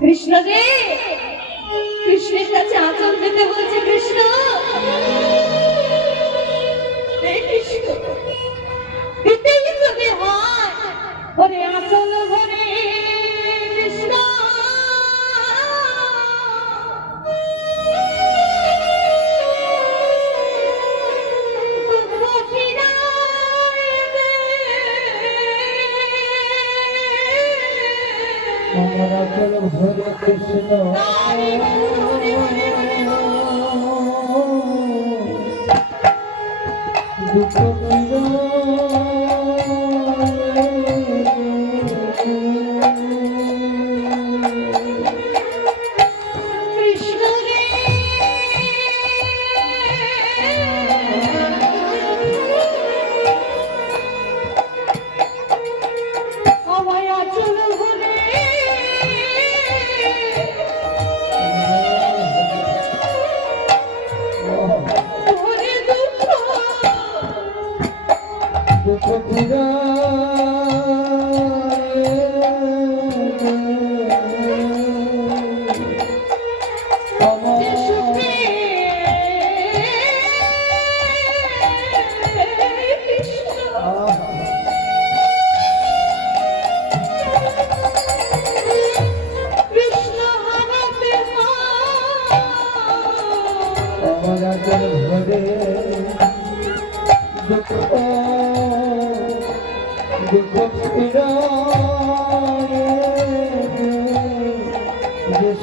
কৃষ্ণ রে, কৃষ্ণের কাছে আঁচল পেতে বলছে কৃষ্ণ, কৃষ্ণ দিতেই যদি হয় ওরে আঁচল ভরে কৃষ্ণ, আমার আচল ভরে কৃষ্ণ দুঃখ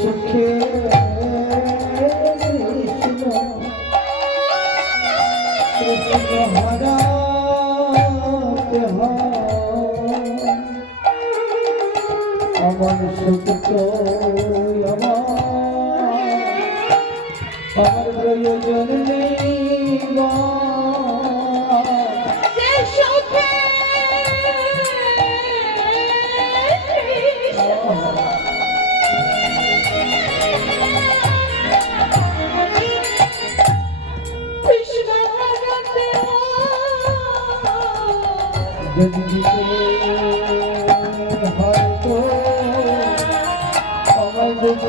সুখে আমার সুখ তো আমার প্রয়োজন নেই হয়তো আমার দুঃখ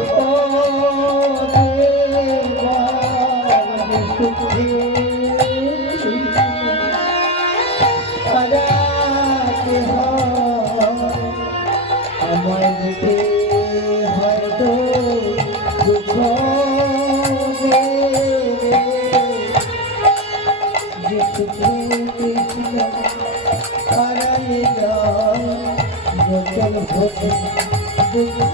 আমার দিকে হয়তো দুঃখ যে সুখে হারাই যায় যতল ভোটে দুঃখ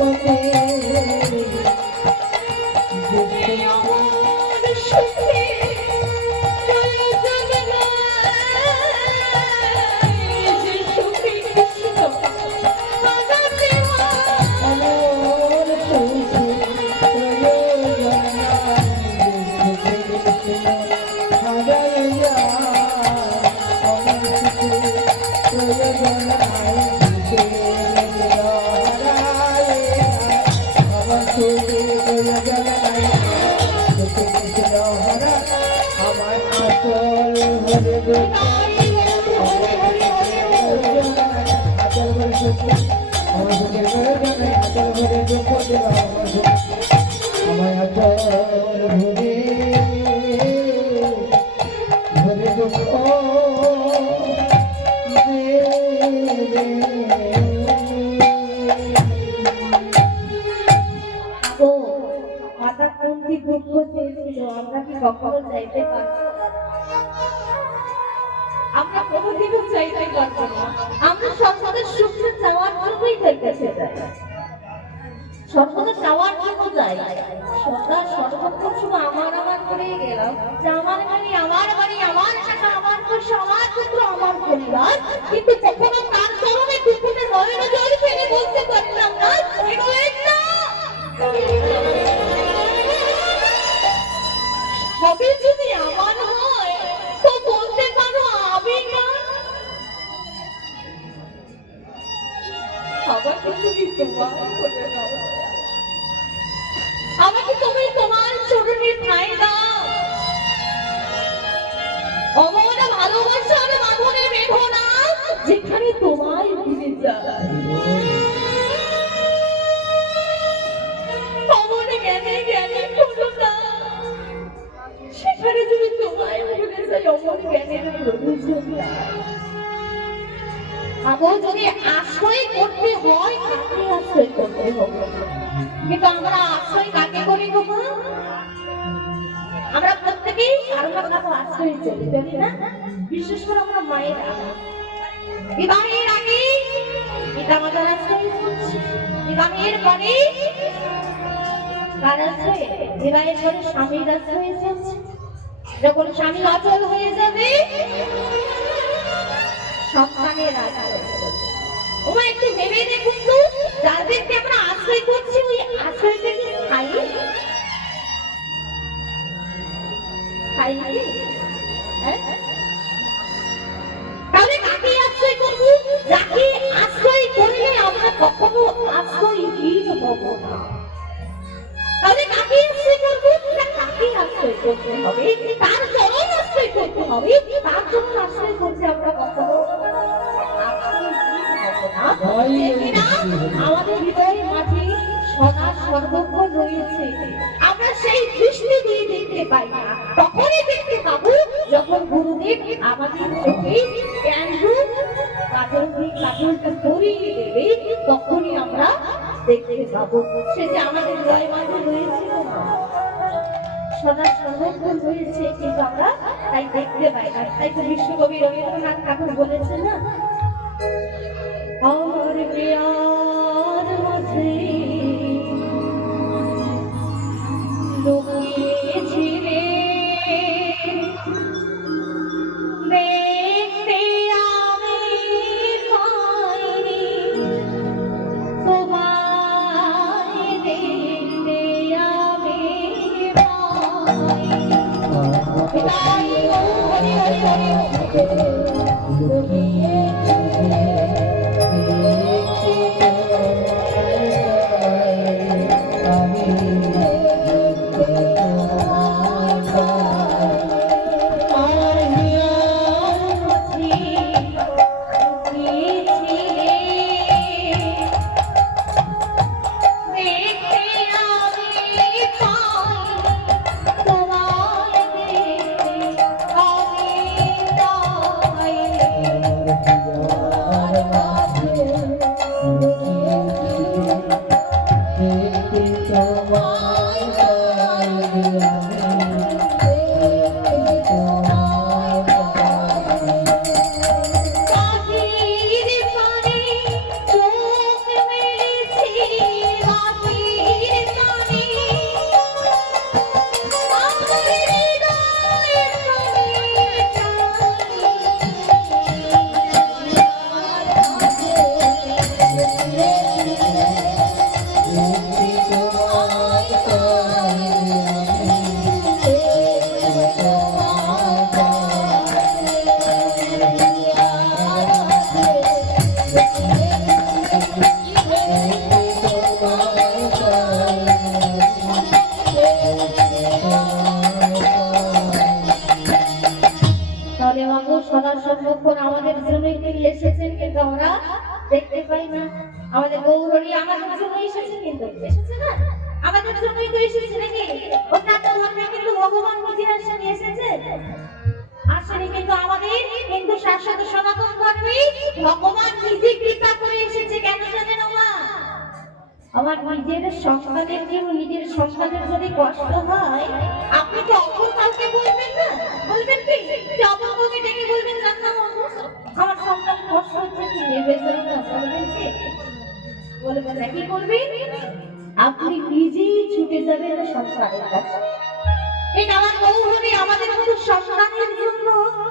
আমরা কি কখনো চাইতে পারি? আমরা কোনোদিনও চাইতে পারবো না। আমরা সর্বদা সুখটা চাওয়ার জন্যই তার কাছে যাই, সর্বদা চাওয়ার জন্য যাই, সদা সর্বক্ষণ শুধু আমার আমার করেই গেলাম যে আমার বাড়ি, আমার বাড়ি, আমার টাকা, আমার পয়সা, আমার পুত্র, আমার পরিবার, কিন্তু কখনো তার চরণে দুপুরে নয়ন জল ফেলে বলতে পারলাম না সবই যদি আমার হয় তো বলতে পারো আমি না। আমাকে তুমি তোমার করে দাও, আমাকে তুমি তোমার চরণে ঠাঁই দাও। অমর ভালোবাসার বাঁধনে বেঁধো না, যেখানে তোমায় ভুলে যায়। বাবু যদি আশ্রয় করতে হয় কাকে আশ্রয় করতে হবে, কিন্তু আমরা আশ্রয় কাকে করি গো মা? আমরা প্রত্যেকেই কারো না কারো আশ্রয় চলি চলি না, বিশেষ করে আমরা মায়েরা বিবাহের আগে পিতা মাতার আশ্রয় চলছি, বিবাহের পরে কার আশ্রয়? বিবাহের পরে স্বামীর আশ্রয় চলছে, যখন স্বামী অচল হয়ে যাবে সন্তানের আশ্রয় চলছে। ওমা একটু ভেবে দেখুন তো, যাদেরকে আমরা আশ্রয় করছি ওই আশ্রয়টা কি স্থায়ী? তাহলে কাকে আশ্রয় করব? যাকে আশ্রয় করলে আমরা কখনো আশ্রয়হীন হব না। তাহলে কাকে আশ্রয় করব? কাকে আশ্রয় করতে হবে? তার চরণ আশ্রয় করতে হবে, তার জন্য আশ্রয় করতে আমরা কখনো আশ্রয়হীন হব না। যেটা আমাদের হৃদয়ের মাঝে সদা সর্বক্ষণ রয়েছে, আমরা সেই দৃষ্টি দিয়ে দেখতে পাই না, তখনই দেখতে পাবো যখন গুরুদেব আমাদের চোখে জ্ঞানরূপ কাজলটা পরিয়ে দেবে, তখনই আমরা দেখতে পাবো সে যে আমাদের হৃদয় মাঝে রয়েছিল না, সদা সর্বক্ষণ রয়েছে, কিন্তু আমরা তাই দেখতে পাই না। তাই তো বিশ্বকবি রবীন্দ্রনাথ ঠাকুর বলেছেন না, আমার প্রিয়ার মাঝে লুকিয়েছি রে, দেখতে আমি পাইনি, তোমায় দেখতে আমি পাইনি। তাই ও হরি হরি হরি আমাদের জন্যই তিনি এসেছেন, কিন্তু আমরা দেখতে পাই না। আমাদের গৌরী আমাদের জন্য এসেছে, কিন্তু এসেছে না, আমাদের জন্যই তো এসেছে নাকি? অন্যান্য ধর্মে কিন্তু ভগবান নিজের আসেনি, এসেছে আসেনি, কিন্তু আমাদের হিন্দু শাশ্বত সনাতন ধর্মে ভগবান নিজে কৃপা করে এসেছে। কেন জানেন মা? আমার নিজের সন্তানের নিজের সন্তানের যদি কষ্ট হয়, আপনি তো অপর কাউকে বলবেন না, বলবেন কি যে অপর কাউকে ডেকে বলবেন জান্নাত আমার সন্তান কষ্ট হচ্ছে, কি নেবে না, বলবেন কি? বলবেন না, কি করবেন? আপনি নিজেই ছুটে যাবেন সন্তানের কাছে। এই আমার গৌরী আমাদের মতো সন্তানের জন্য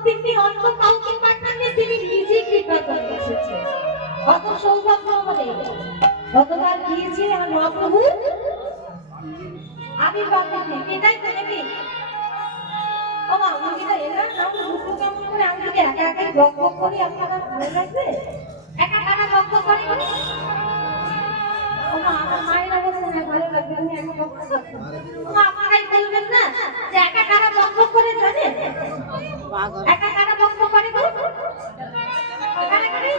তিনি অন্য কাউকে পাঠাননি, তিনি নিজে কৃপা করে এসেছে। কত সৌভাগ্য আমাদের! গতকাল গিয়েছে আমার মহাপ্রভু আবির্ভাব দিতে, এটাই তো নাকি? ও মা, আমি যেটা এলাম না, বুঝবো কেমন করে? আমি যদি একা একাই বক বক করি, আপনারা ভালো লাগবে? একা কারা বক বক করে? ও মা, আমার মায়ের অবস্থা না ভালো লাগবে, আমি একা বক বক করছি। ও মা, আপনারাই বলবেন না যে একা কারা বক বক করে, জানেন? একা কারা বক বক করে গো? কারা করে?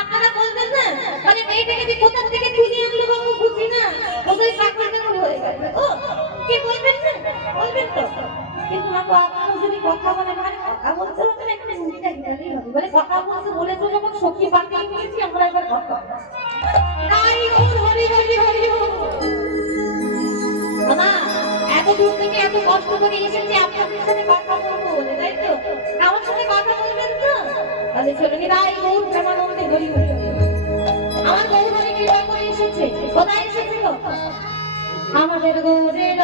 আপনারা বলবেন না, মানে মেয়েটাকে যে কোথা থেকে তুলে আনলো বাবু বুঝি না, ওদের চাকরি কেমন হয়ে গেল? ও কি বলবেন না? বলবেন তো, কিন্তু বাবু আপনারা যদি কথা বলেন, মানে কথা বলতে হবে না, একটা নিজেটা এবারে কথা বলতে বলেছো যখন সখী বানিয়ে নিয়েছি আমরা এবার কথা তাই ওর হরি হরি হরি মামা এত দূর থেকে এত কষ্ট করে এসেছি আপনাদের সাথে কথা বলবো বলে তাই তো আমার সাথে কথা বলবেন তো তাহলে চলে গেলে তাই ওর প্রেমানন্দে হরি হরি হরি আমার গৌর হরি কৃপা করে এসেছে কোথায় এসেছিল আমাদের গৌরের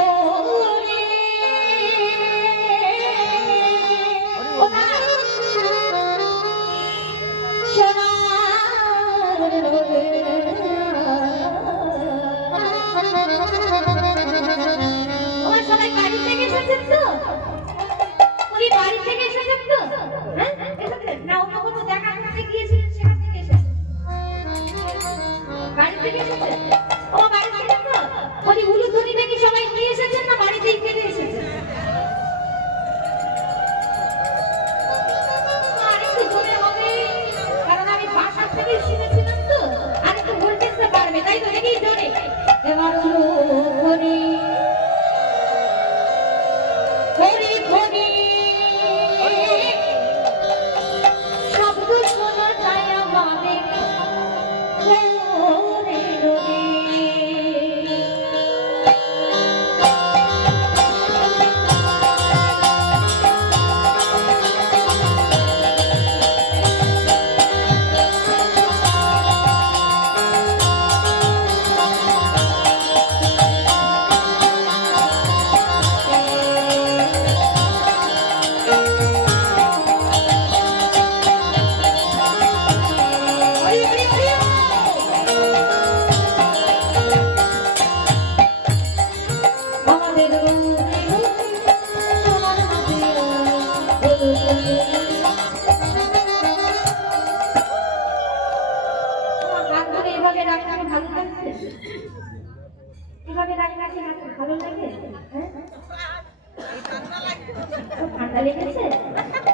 ঠান্ডা লেগেছে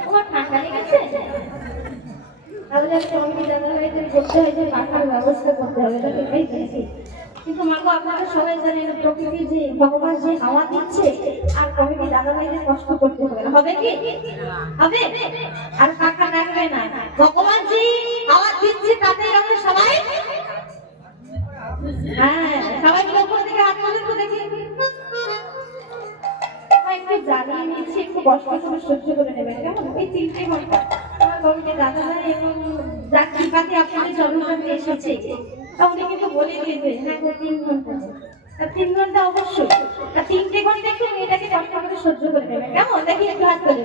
তোমার ঠান্ডা লেগেছে তাহলে আমি জানা হয় যে করতে হয় যে পাখার ব্যবস্থা করতে হবে এটা এটাই দিয়েছি কিন্তু মাগো আপনারা সবাই জানেন প্রকৃতি যে ভগবান যে হাওয়া দিচ্ছে আর প্রকৃতি দাদা ভাইদের কষ্ট করতে হবে না হবে কি হবে আর পাখা লাগবে না ভগবান যে হাওয়া দিচ্ছে তাতেই আমরা সবাই হ্যাঁ সবাই উপর থেকে হাত তুলে তো দেখি একটু জ্বালিয়ে নিচ্ছি একটু কষ্ট করে সহ্য করে নেবেন কেমন এই 3 ঘন্টা আমার গৌরী দাদা ভাই এবং যার কৃপাতে আপনাদের জন্মগ্রহণে এসেছে উনি কিন্তু বলে দিয়েছে হ্যাঁ 3 ঘন্টা 3 ঘন্টা অবশ্যই 3 ঘন্টা একটু মেয়েটাকে কষ্ট করে সহ্য করে নেবেন কেমন দেখি একটু হাত তুলে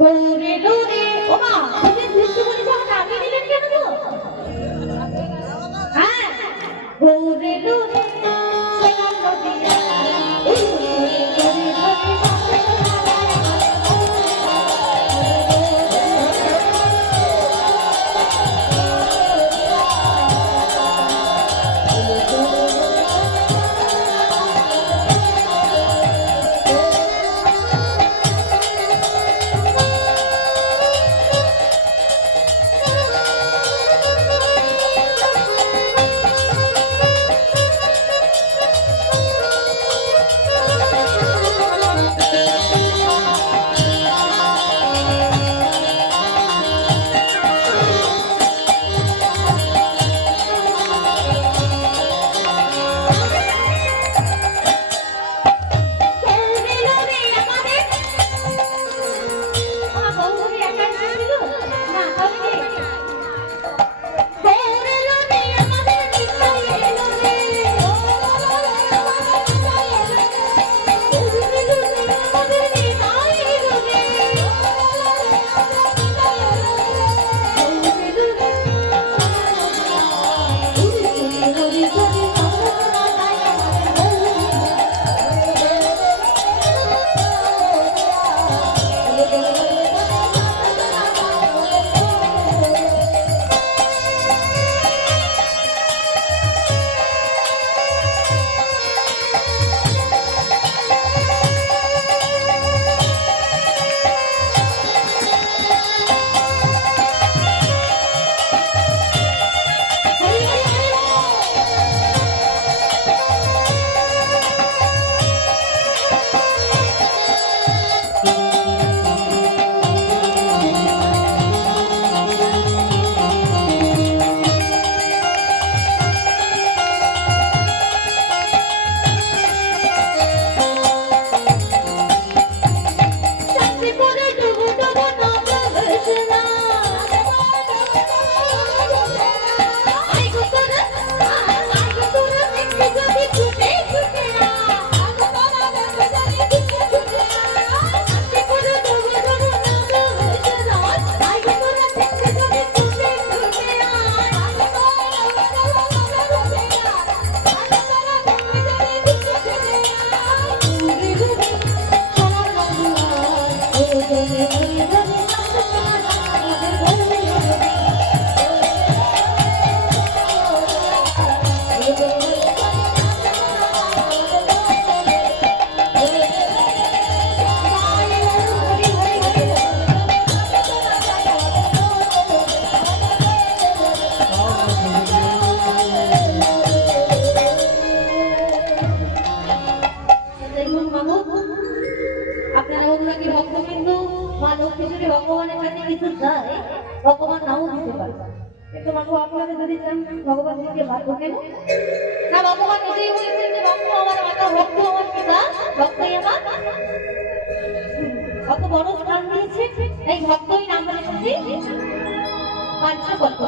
গৌরে লোরে ও মা তুমি দৃষ্টি করে যখন আগে নিলেন কেন গো হ্যাঁ গৌরে লোরে যায় ভগবান নাও দিতে পারে। কিন্তু মাগো আপনারা যদি চান ভগবান নিজে বাধ্য কেন? না, ভগবান নিজেই বলেছেন যে ভক্ত আমার মাতা, ভক্ত আমার পিতা, ভক্তই আমার কত বড় স্থান দিয়েছে। এই ভক্তই নাম রেখেছি বাঞ্ছা কল্প।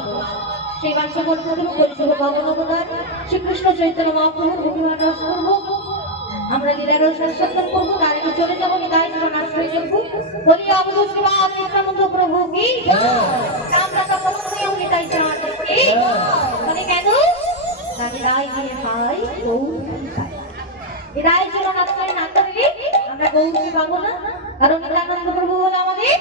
সেই বাঞ্ছা কল্পগুলো করেছিল ভগবতার শ্রীকৃষ্ণ চৈতন্য মহাপ্রভুর ভূমিমান রস করবো, আমরা লীলার রস সত্তর করবো, তার আগে চলে যাবো নিতাই নাশ্রয় যোগ্য বলি অবধূত শ্রীবাদ নিত্যানন্দ প্রভু কি আমরা তো প্রভুকে নিতাই চাঁদের কি মানে কেন না নিতাই দিয়ে ভাই গৌর নিতাই চরণ আশ্রয় না করলে আমরা গৌরী পাবো না। কারণ নিত্যানন্দ প্রভু হলো আমাদের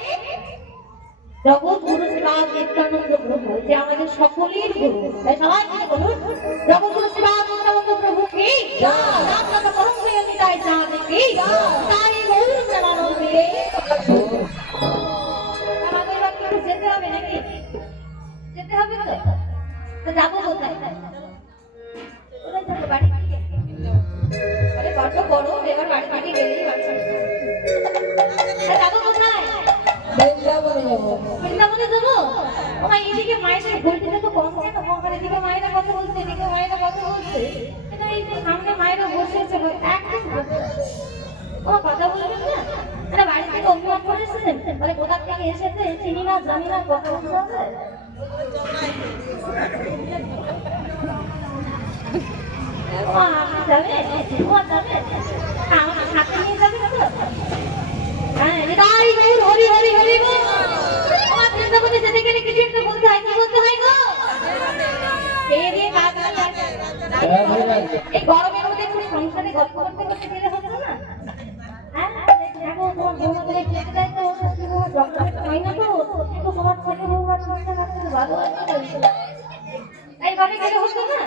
জগৎ গুরু শ্রীবাদ নিত্যানন্দ প্রভু, যে আমাদের সকলের গুরু। তাই সবাই মিলে বলুন জগৎ গুরু শ্রীবাদ নিত্যানন্দ প্রভু কি আমরা তো প্রভুকে নিতাই চাঁদের কি তাই গৌর প্রেমানন্দে আমাদের বাকি একটু যেতে হবে নাকি? যেতে হবে তো? তো যাবো কোথায়? কোথায় যাবো? বাড়ি থেকে? আরে বড্ড গরম, এবার বাড়ি থেকে গেলেই বাড়ছে। যাবো কোথায়? বৃন্দাবনে যাবো। আমার এদিকে মায়েদের ভোল্টেজটা তো কম কেন? আমার এদিকে মায়েরা কথা বলছে, এদিকে মায়েরা কথা বলছে, কিন্তু এই যে সামনে মায়েরা বসে আছে একদম আমার কথা বলবেন না? মানে বাড়ি থেকে অভিমান করে এসেছেন, মানে কোথা থেকে এসেছে চিনি না জানি না, কথা বলতে হবে। যাবে আমার সাথে নিয়ে যাবে তো? হ্যাঁ, নিতাই গৌর হরি হরি হরি গো। আমার বৃন্দাবনে যেতে গেলে কিছু একটা বলতে হয়, কি বলতে হয় গো? খেয়ে দিয়ে কাজ এই গরমের মধ্যে একটু সংসারে গল্প করতে করতে গেলে হতো না? হ্যাঁ, দেখো তোমার বৌমা করে খেতে দেয় তো হয় না তো, কিন্তু তোমার ছেলে বৌমার সংসার আসলে ভালো আছে এইভাবে গেলে হতো না?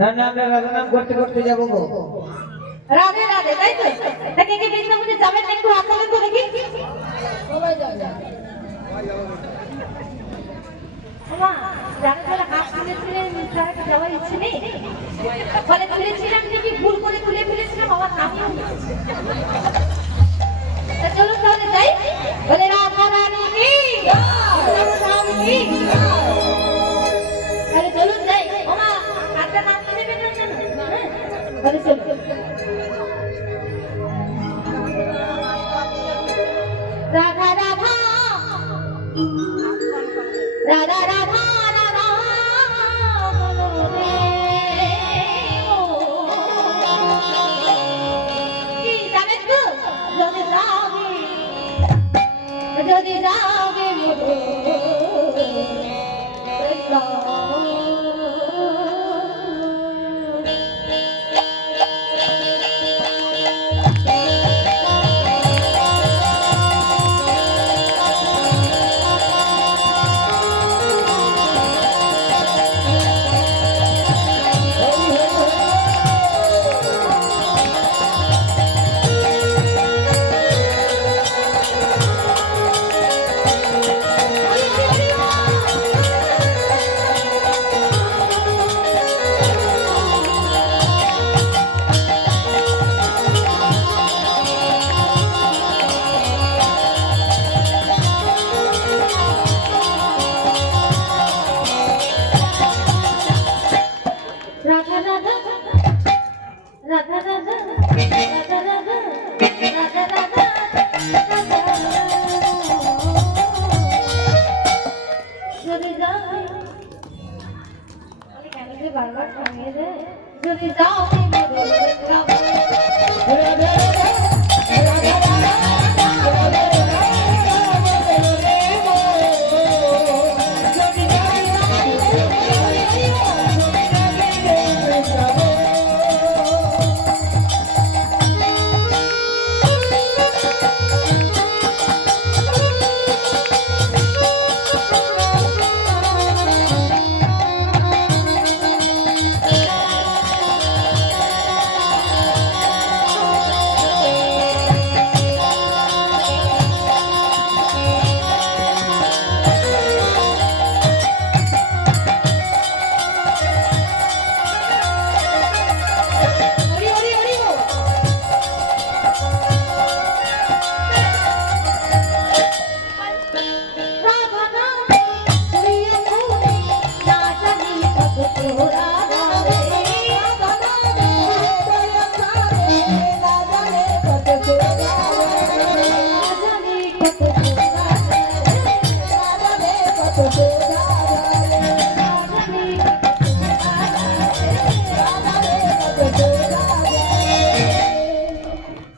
না না, আমরা রাধা নাম করতে করতে যাবো গো। রাধে রাধে, তাই তো? দেখে কি বৃন্দাবনে যাবেন না? একটু আপনাকে তো দেখি সবাই যাবে। মা যারা যারা হাত তুলেছিলেন তারা কি যাওয়ার ইচ্ছে নেই? বলে তুলেছিলাম যে কি ভুল করে তুলে ফেলেছিলাম, আমার নামও চলুন তাহলে যাই। বলে রাধা রানী কি তাহলে চলুন যাই। ও মা হাতটা নামতে দেবেন না কেন? বলে চলুন। রাধা রাধা রাধা রাধা রাধা কি জানেন তো? যদি যাবে বারবার থামিয়ে দেয়। যদি যাও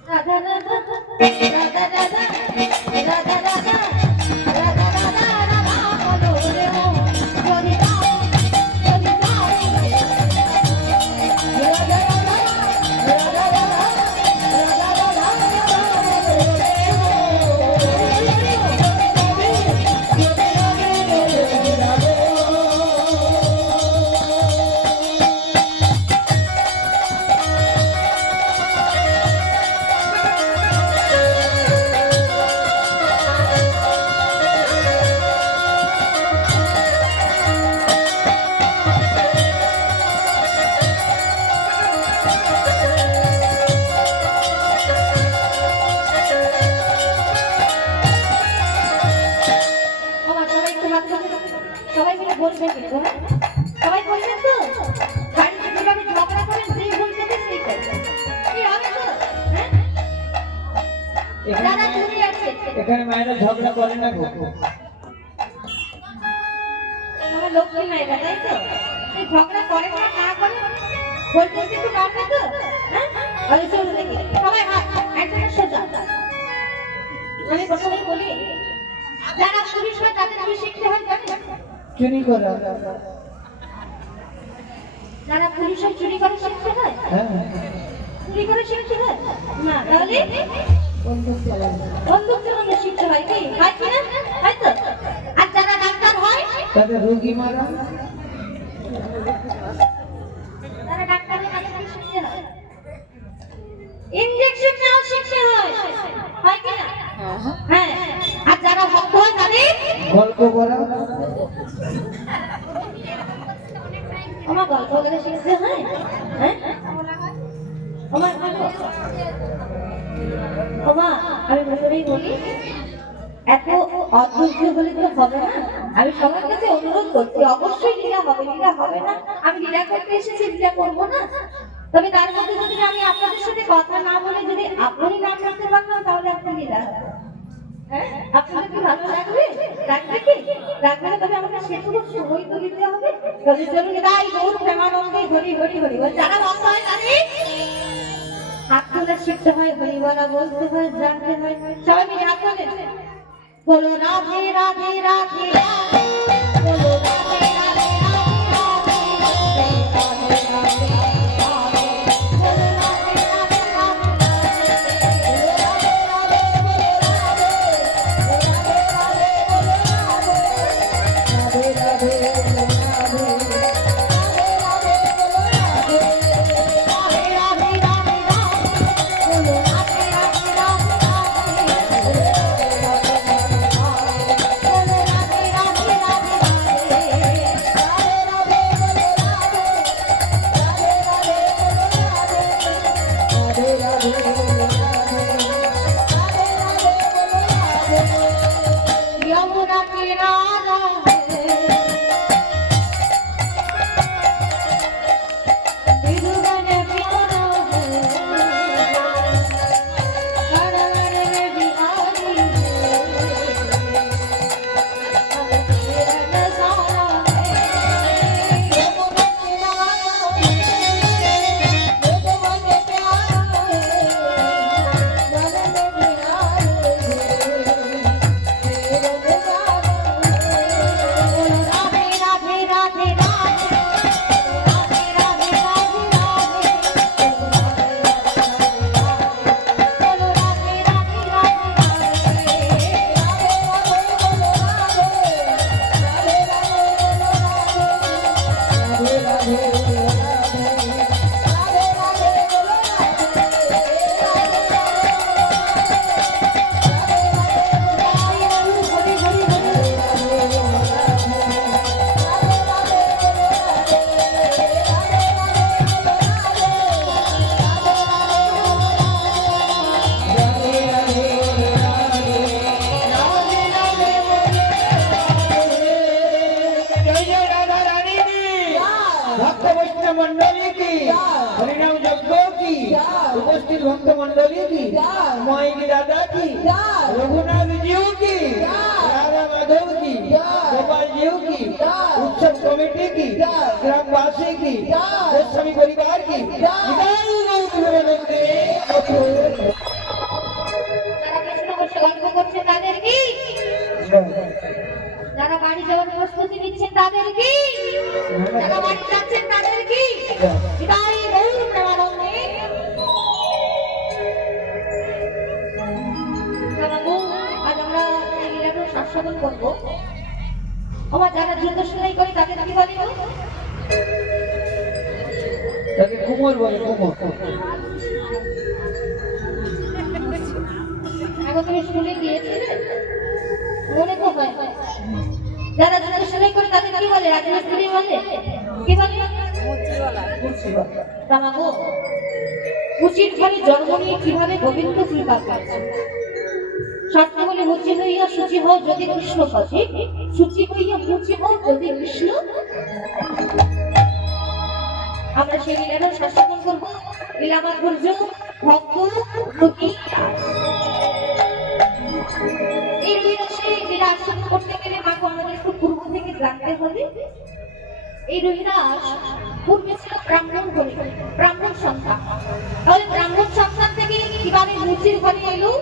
রাধা রাধা রাধা রাধা রাধা রাধা রাধা রাধা রাধা বলো রে ও বলি দাও বলি দাও রাধা রাধা রাধা রাধা আমার সবাই একটু হাত ধরে সবাই মিলে বলবেন কিন্তু হ্যাঁ? সবাই বলবেন তো বাড়িতে যেভাবে ঝগড়া করেন যেই বলতে সেই করবেন কি হবে তো হ্যাঁ দাদা তুমি আছে এখানে মায়েরা ঝগড়া করে না গো। আমার লক্ষ্মী মায়েরা তাই তো এই ঝগড়া করে না না করে বলতে কিন্তু পারবে তো হ্যাঁ আরে চলো দেখি সবাই হাত একদম সোজা আমি প্রথমেই বলি যারা পুলিশ হয় তাদের কি শিখতে হয় জানেন চুরি করা। যারা পুলিশ হয় চুরি করে শিখতে হয় হ্যাঁ চুরি করে শিখতে হয় না তাহলে বন্দুক চালানো শিখতে হয় কি হয় কি না হয় তো আর যারা ডাক্তার হয় তাদের রোগী মারা। যারা ডাক্তার হয় তাদের কি শিখতে হয় ইনজেকশন নেওয়া শিখতে হয় হয় কি না হ্যাঁ আর যারা ভক্ত হয় তাদের গল্প করা। আমার গল্প বলে শিখতে হয় হ্যাঁ আমার ওমা আমি প্রথমেই বলি এত অধৈর্য হলে তো হবে না আমি সবার কাছে অনুরোধ করছি অবশ্যই লীলা হবে না আমি লীলা করতে এসেছি লীলা করবো না তবে তার মধ্যে যদি আমি আপনাদের সাথে কথা না বলে যদি আপনি নাম রাখতে পারতাম তাহলে আপনি লীলা হতো হ্যাঁ আপনাদের কি ভালো লাগবে লাগবে কি লাগবে না তবে আমাকে সেটুকু সময় তো দিতে হবে তবে চলুন তাই গৌর প্রেমানন্দে হরি হরি হরি বল যারা ভক্ত হয় তাদের হাত তোলা শিখতে হয় হরি বলা বলতে হয় জানতে হয় সবাই মিলে হাত তোলেন বলো রাধে রাধে রাধে রাধে বলো রাধে রাধে রাধে রাধে রাধে यमुना किनारा विरुगन प्यारा करण में बिहारी अब तेरा नजारा यमुना किनारा विरुगन प्यारा करण में उपस्थित भक्त मंडली की माई की दादा की रघुनाथ जी की राधा माधव की गोपाल जी কি গ্রামবাসী কি গোস্বামী পরিবার কি নিতাই গৌর প্রেমানন্দে যারা কৃষ্ণ বসে গল্প করছে তাদের কি, যারা বাড়ি যাওয়ার প্রস্তুতি নিচ্ছেন তাদের কি, যারা বাড়ি যাচ্ছেন তাদের কি, নিতাই গৌর প্রেমানন্দে। আজ আমরা এই লীলাটা শাসন করবো। আমার যারা জুতো সেলাই করে তাদের কি বলে গো? তাকে কুমোর বলে কুমোর। এখন তুমি স্কুলে গিয়েছিলে মনে তো হয়। যারা জুতো সেলাই করে তাদের কি বলে? রাজমিস্ত্রি বলে, কি বলে? রামাগো, উচিত ভাবে জন্ম নিয়ে কিভাবে গোবিন্দ কৃপা করেছে। শাস্ত্র বলে মুচি হইয়া শুচি হও যদি কৃষ্ণ পথে, শুচি হইয়া মুচি হও যদি কৃষ্ণ। আমরা সেই লীলারও শাসন করবো। লীলা মাধুর্য ভক্ত রোগী এই লীলা আসন করতে গেলে মাকে আমাদের একটু পূর্ব থেকে জানতে হবে। এই রহিরাস পূর্বে ছিল ব্রাহ্মণ বলে, ব্রাহ্মণ সন্তান। তাহলে ব্রাহ্মণ সন্তান থেকে কিভাবে মুচির ঘরে এলো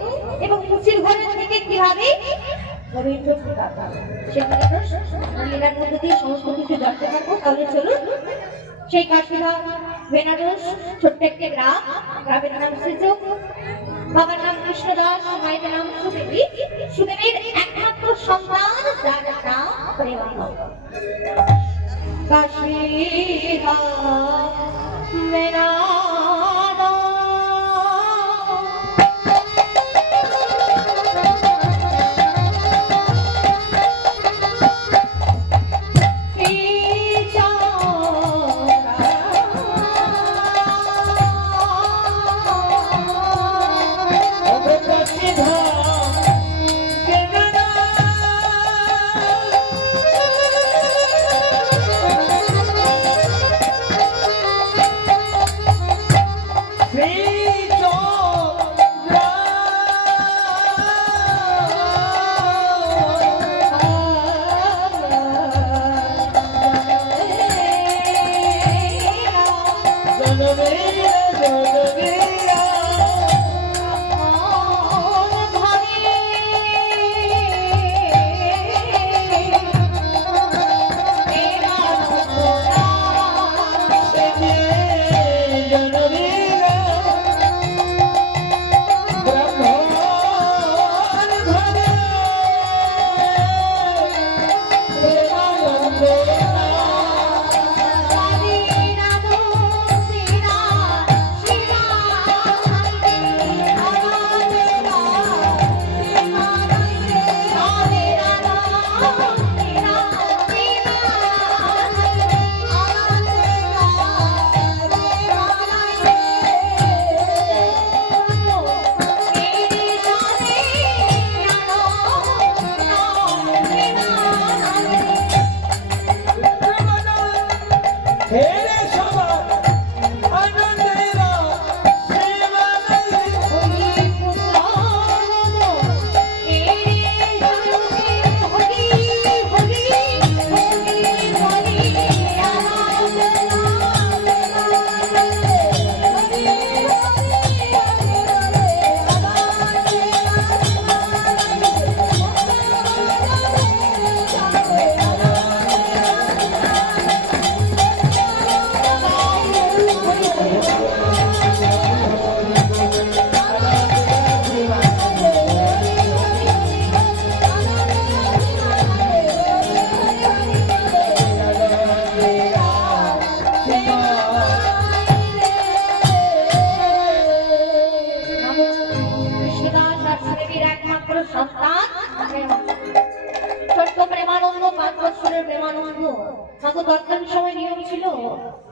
এবং মুচির ঘরে থেকে কিভাবে গোবিন্দ কৃপা পাবে, সেখানে লীলার মধ্যে দিয়ে সমস্ত কিছু জানতে পারবো। তাহলে চলুন, সেই কাশীঘাট বেনারস ছোট্ট একটি গ্রাম, গ্রামের নাম শ্রীযোগ, বাবার নাম কৃষ্ণদাস, মায়ের নাম সুদেবী। সুদেবীর একমাত্র সন্তান যার নাম প্রেমানন্দ। কাশীঘাট বেনারস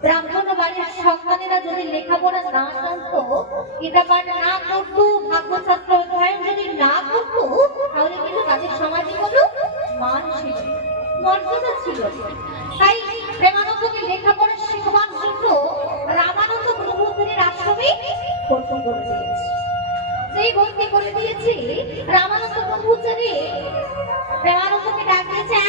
ব্রাহ্মণ বাড়ির সন্তানেরা যদি লেখাপড়া না জানতো, এটা পাঠ না করতো, ভাগ্যশাস্ত্র অধ্যয়ন যদি না করতো, তাহলে কিন্তু তাদের সমাজে কোনো মান ছিল, মর্যাদা ছিল। তাই প্রেমানন্দকে লেখাপড়া শিখবার জন্য রামানন্দ ব্রহ্মচারীর আশ্রমে ভর্তি করে দিয়েছে। সেই ভর্তি করে দিয়েছে রামানন্দ ব্রহ্মচারী প্রেমানন্দকে ডাক দিয়েছে,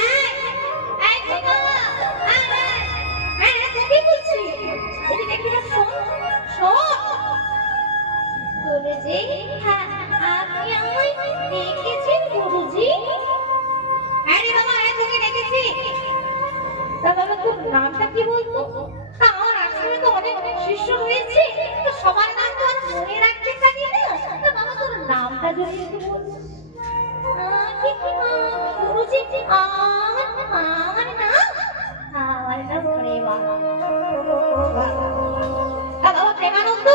আমার নাম প্রেমা। বাবা প্রেমানন্দ,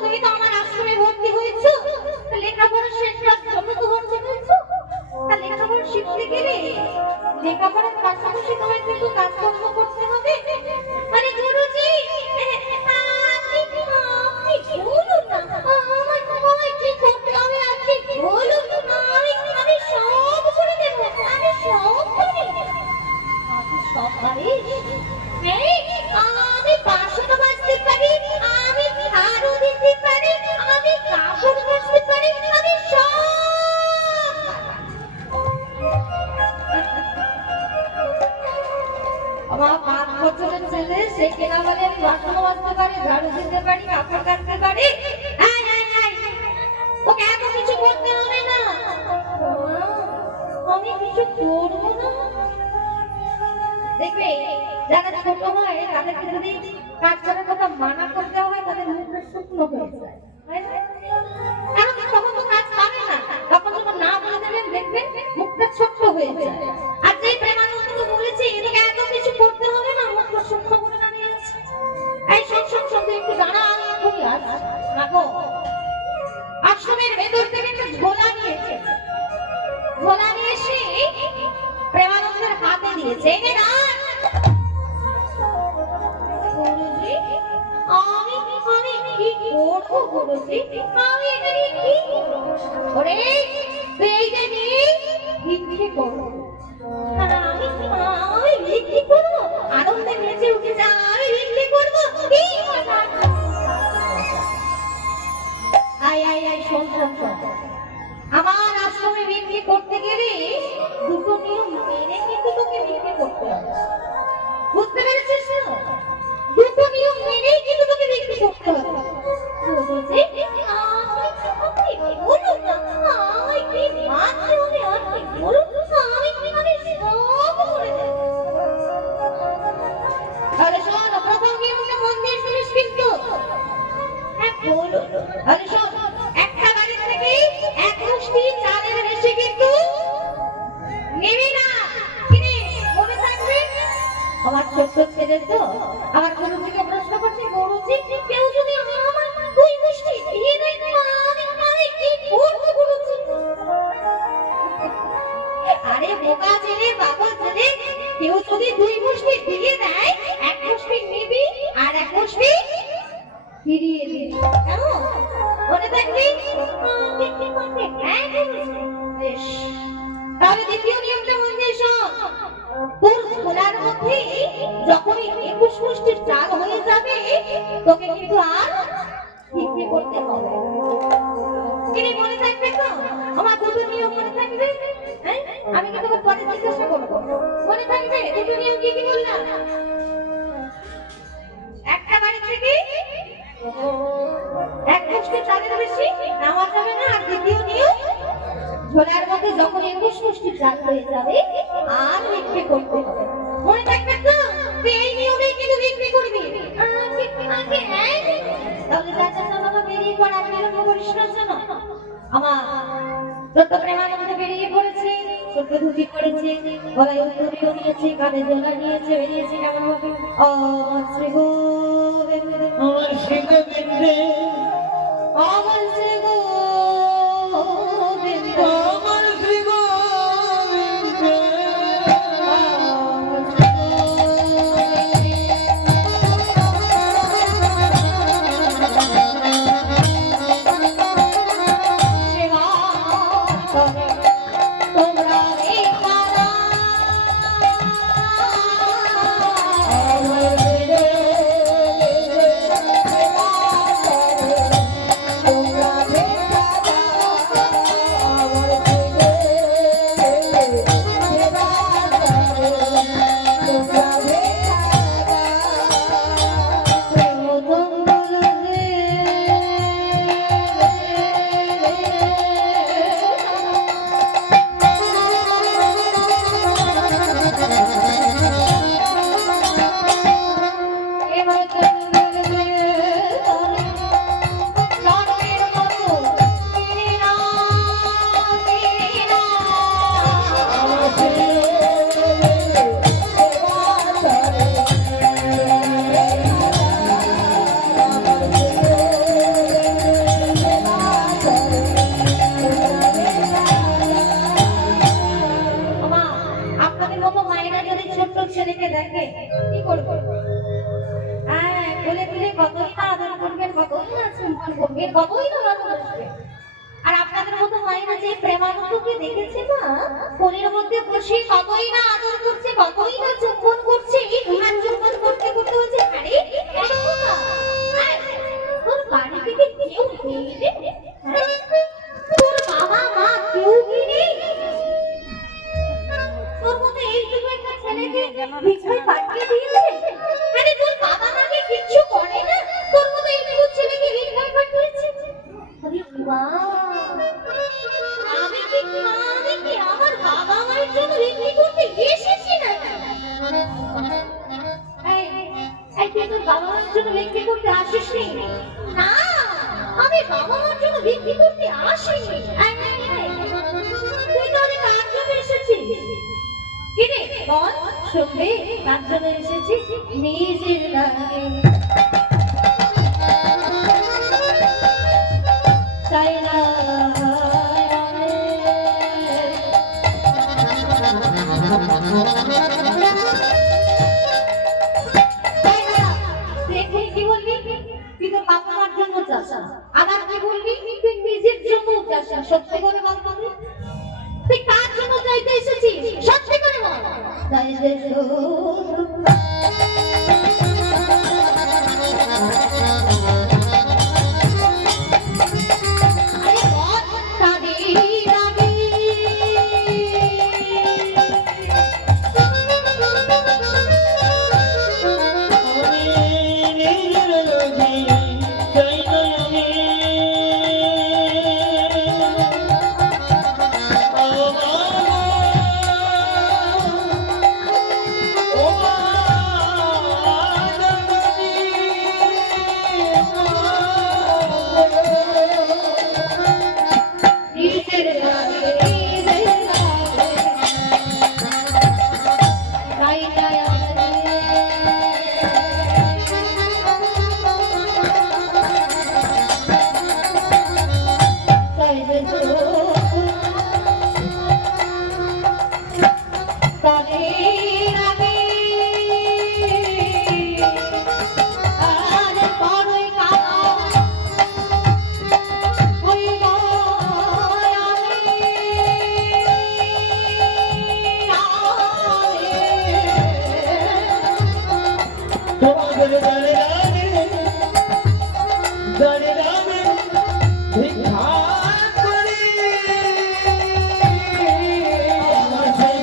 তুমি তো আমার আশ্রমে ভর্তি হয়েছো, লেখাপড়া শেষ করার জন্য তো ভর্তি হয়েছো। তা লেখাপড়া শিখতে গেলে লেখাপড়ার পাশাপাশি তোমায় কিন্তু কাজকর্ম করতে হবে। আরে গুরুজি, আপনি বলুন না, আমায় কি করতে হবে আপনি বলুন না, আমি সব করে দেবো, আমি সব করি। আমি সব পারি? আমি বাসন মাজতে পারি, আমি ঝাড়ু দিতে পারি, আমি কাপড় কাচতে পারি, আমি সব। আমার 5 বছরের ছেলে, সে কিনা বলে আমি বাসন মাজতে পারি, ঝাড়ু দিতে পারি, কাপড় কাচতে পারি। ওকে এত কিছু করতে হবে না, আমি কিছু করবো না। দেখবে যারা ছোট হয় তাদেরকে যদি কাজ করার কথা মানা করতে হয়, তাদের মুখটা শুকনো হয়ে যায়, কারণ তখন তো কাজ পারে না। তখন যখন না বলে দেবেন দেখবেন মুখটা ছোট্ট হয়ে যায়। আর যে প্রেমানন্দ বলেছে এদিকে এত কিছু করতে হবে না, মুখটা শুকনো করে দাঁড়িয়েছে। এই শোন একটু দাঁড়া, আমি এখনই আসছি। রাখো, আশ্রমের ভেতর থেকে একটা ঝোলা নিয়ে এসেছে। ঝোলা নিয়ে এসে প্রেমানন্দের হাতে দিয়েছে। এই নে রাখ। গুরুজি, আমি কি করবো গুরুজি? আমি এখানে কি করবো? ওরে, তুই এইটা নিয়ে ভিক্ষে করবো। আমি ভিক্ষে করবো? আনন্দে নেচে উঠে যা, আমি ভিক্ষে করবো? আয়, শোন। আমার আশ্রমে ভিক্ষে করতে গেলে দুটো নিয়ম মেনে কিন্তু তোকে ভিক্ষে করতে হবে। বুঝতে পেরেছিস না? দুটো নিয়ম মেনেই কিন্তু তোকে ভিক্ষে করতে হবে। গুরুজি, আপনি বলুন না, আমায় কি মানতে হবে? আপনি বলুন না, আমি সব করে দেব। আরে শোন, প্রথম নিয়মটা মন দিয়ে শুনিস কিন্তু। হ্যাঁ বলুন। আরে শোন, একটা বাড়ি থেকে এক মুষ্টি চালের বেশি কিন্তু নেবে না। কিনে মনে থাকবে? আমার ছোট্ট ছেলে তো আমার গুরুজিকে প্রশ্ন করছে, গুরুজি কেউ যদি আমার 2 মুষ্টি দিয়ে দেয়, আমি কি করবো গুরুজি? আরে বোকা ছেলে, পাগল ছেলে, কেউ যদি 2 মুষ্টি দিয়ে দেয়, 1 মুষ্টি নিবি আর 1 মুষ্টি ফিরিয়ে দিবি। কেমন মনে থাকবে? বেশ, তাহলে দ্বিতীয় নিয়মটা মন দিয়ে শোন। তোর ঝোলার মধ্যে যখনই 21 মুষ্টির চাল হয়ে যাবে, তোকে কিন্তু আর ভিক্ষে করতে হবে। কিরে মনে থাকবে তো? আমার দুটো নিয়ম মনে থাকবে? হ্যাঁ, আমি কিন্তু তোকে পরে জিজ্ঞাসা করবো। মনে থাকবে দুটো নিয়ম কি বললাম? একটা বাড়ি থেকে এক মুষ্টি চালের বেশি নেওয়া যাবে না। আর দ্বিতীয় নিয়ম, ঝোলার মধ্যে যখন 21 মুষ্টি চাল হয়ে যাবে আর ভিক্ষে করতে হবে। মনে থাকবে তো? তুই এই নিয়মেই কিন্তু ভিক্ষে করবি। তাহলে যা বাবা বেরিয়ে পড়, আর বিলম্ব করিস না। শোনো, আমার ছোট্ট প্রেমানন্দ বেরিয়ে পড়েছে, ছোট্ট ধুতি পড়েছে, গলায় উত্তরীয় নিয়েছে, কাঁধে ঝোলা নিয়েছে, বেরিয়েছে কেমন ভাবে? আমার শ্রী গোবিন্দ, আমার শ্রী গোবিন্দে, আমার শ্রী গোবিন্দ, আমার শ্রী গোবিন্দে, আমার শ্রী তোমরা তোমরা ছেলেকে দেখে কি করবো? হ্যাঁ, কোলে তুলে কতই না আদর করবেন, কতই না চুম্বন করবেন, কতই না ভালোবাসবেন। আর আপনাদের মতো মায়েরা যে প্রেমানন্দকে দেখেছে না, কোলের মধ্যে বসে কতই না আদর করছে, কতই না চুম্বন করছে, আর চুম্বন করতে করতে বলছে, আরে দেখো না, তোর বাড়ি থেকে কেউ নেই রে? হ্যাঁ? তোর বাবা মা কেউ কি নেই? তোর মতো এইটুকু একটা ছেলেকে ভিক্ষায় পাঠিয়ে দিয়েছে? আরে তোর বাবা মাকে কিচ্ছু করে না, তোর মতো এইটুকু ছেলেকে ভিক্ষায় পাঠিয়েছে? আরে বাহ! আমি কি আমার বাবা মায়ের জন্য ভিক্ষা করতে এসেছি নাকি? এই তুই তোর বাবা মায়ের জন্য ভিক্ষা করতে আসিসনি? না, আমি বাবা মার জন্য ভিক্ষা করতে আসিনি। তুই তাহলে কার জন্য এসেছিস? কি রে বল, শুনবে কার জন্য এসেছি? নিজের লাগে চাই না দেখে কি বললি? তুই তোর বাবা মার জন্য চাস, আবার কি বললি? তুই নিজের জন্য চাস। সত্যি করে বল তুমি, তুই কার জন্য চাইতে এসেছিস? সত্যি করে বল। চাইতে শুধু আরে বল তাদের আমি নিজের লাগে নিজের লাগে তাই তাই তাই যে তাদের আমি আর বড়ই কালো হইব তোমাদের গানে গানে গানে ভিক্ষা করে আমার সেই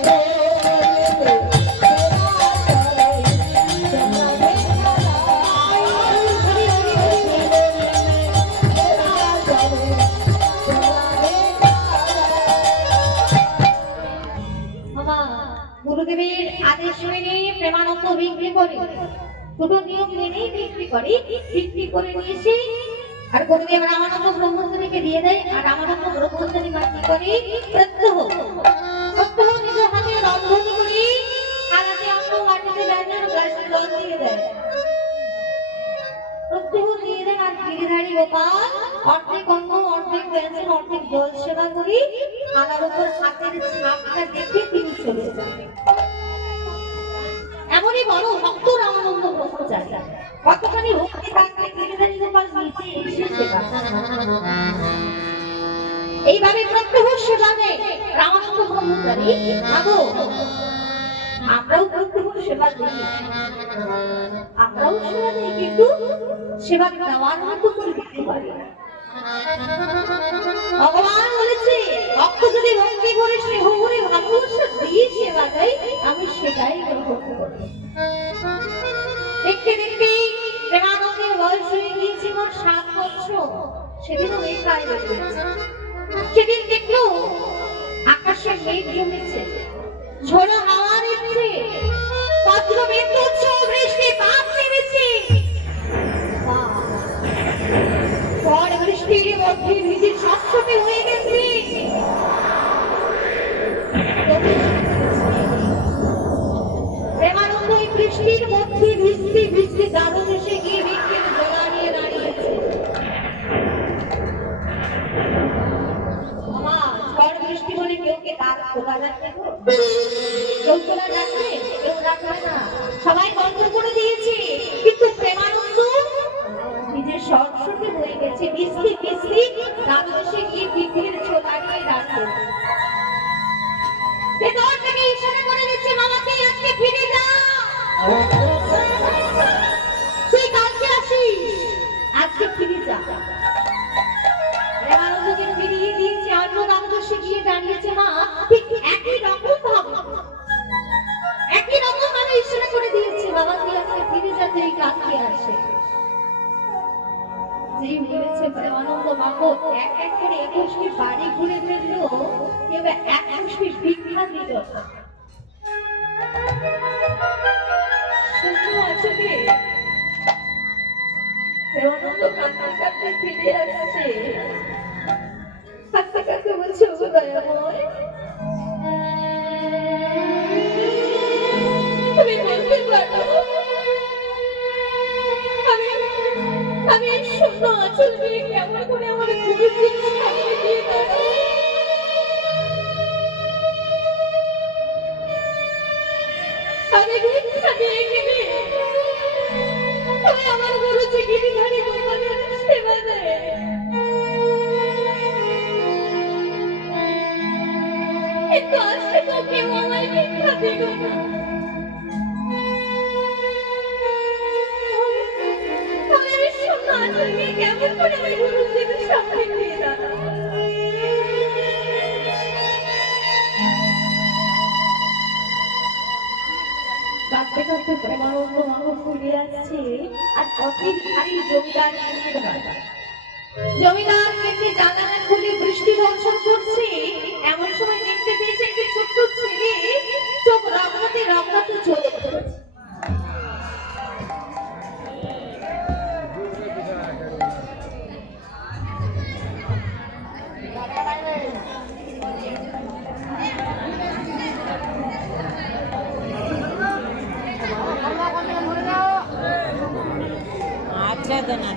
বাবা, গুরুদেবের আদেশ মেনে প্রেমানন্দ বিক্রি করে, দুটো নিয়ম মেনেই বিক্রি করে, বিক্রি করে নিয়ে এসে আর গুরুদেব রামানন্দ ব্রহ্মচারীকে দিয়ে দেয়। আর রামানন্দ ব্রহ্মচারী কি করে? প্রত্যহ প্রত্যহ নিজের হাতে রন্ধন করে হালাতে অন্য বাটিতে ব্যঞ্জন গ্লাসে জল দিয়ে দেয়। প্রত্যহ দিয়ে দেন। আর গিরিধারী গোপাল অর্ধেক অন্ন, অর্ধেক ব্যঞ্জন, অর্ধেক জল সেবা করে থালার উপর হাতের ছাপটা দেখে তিনি চলে যান। এমনই বড় ভক্ত রামানন্দ ব্রহ্মচারী, কতখানি ভক্তি থাকলে গিরিধারী গোপাল নিচে এসে সেবা এইভাবে প্রত্যহ সেবা দেয় রামানন্দ ব্রহ্মচারী। আগো আমরাও প্রত্যহ সেবা দিই, আমরাও সেবা দিই, কিন্তু সেবা দেওয়ার মতো করে দিতে পারি না। ভগবান বলেছে ভক্ত যদি ভক্তি করে স্নেহ করে ভালোবাসা দিয়ে সেবা দেয়, আমি সেটাই গ্রহণ করি। দেখতে দেখতে প্রেমানন্দের বয়স হয়ে গিয়েছে মোট 7 বছর। সেদিনও মেঘ গায়ে বেরিয়েছে। সেদিন দেখলো আকাশে মেঘ জমেছে, ঝোড়ো হাওয়া দিচ্ছে, বজ্র বিদ্যুৎ সহ বৃষ্টি বাপ নেমেছে। ঝড় বৃষ্টির মধ্যে ভিজে সবসময় হয়ে গেছে। প্রেমানন্দ এই বৃষ্টির মধ্যে ভিজতে ভিজতে দারুণ এসে গিয়ে ভিক্ষের জোড়া নিয়ে দাঁড়িয়েছে। ঝড় বৃষ্টি বলে কেউ কে দাঁত খোলা যাচ্ছে, কেউ খোলা যাচ্ছে, কেউ রাখবে না, সবাই বন্ধ করে দিয়েছে, কিন্তু প্রেমানন্দ নিজের সরস্বতী হয়ে গেছে, মিস্ত্রি মিস্ত্রি দ্বাদশে গিয়ে পৃথিবীর ছোলা নিয়ে রাখবে। ভেতর থেকে ইশারা করে দিচ্ছে, মামাকে আজকে ফিরে যা, তুই কালকে আসিস, আজকে ফিরে যা। প্রেমানন্দকে ফিরিয়ে দিয়েছে, অন্য দ্বাদশে গিয়ে দাঁড়িয়েছে, মা ঠিক একই রকম ভাবে, একই রকম ভাবে ইশারা করে দিয়েছে, বাবা তুই আজকে ফিরে যা, তুই কালকে আসে। যেই বলেছে প্রেমানন্দ বাবু এক এক করে 21টি বাড়ি ঘুরে ফেললো, এবার 21টি ভিক্ষা দিল। শুনতে আছো কি? প্রেমানন্দ কাঁদতে কাঁদতে ফিরে আসছে, কাঁদতে কাঁদতে বলছে, ওগো দয়াময়, তুমি বলতে পারো আমি এই শূন্য আঁচল নিয়ে কেমন করে আমার গুরুজির সামনে গিয়ে দাঁড়াবো? আমি ভিক্ষা দিয়ে গেলে তবে আমার গুরুজি গিরিধারী গোপালের সেবা দেয়। কিন্তু আজকে তো কেউ আমায় ভিক্ষা দিল না। কেমন করে আমি গুরুজির সামনে গিয়ে দাঁড়াবো? কাঁদতে কাঁদতে প্রেমানন্দ মামা ফিরে আসছে, আর পথের ধারে জমিদার কেটে জানালা খুলে বৃষ্টি বর্ষণ করছে। এমন সময় দেখতে পেয়েছে একটি ছোট্ট ছেলে চোখ রঙাতে রঙাতে চলে আচ্ছা তো না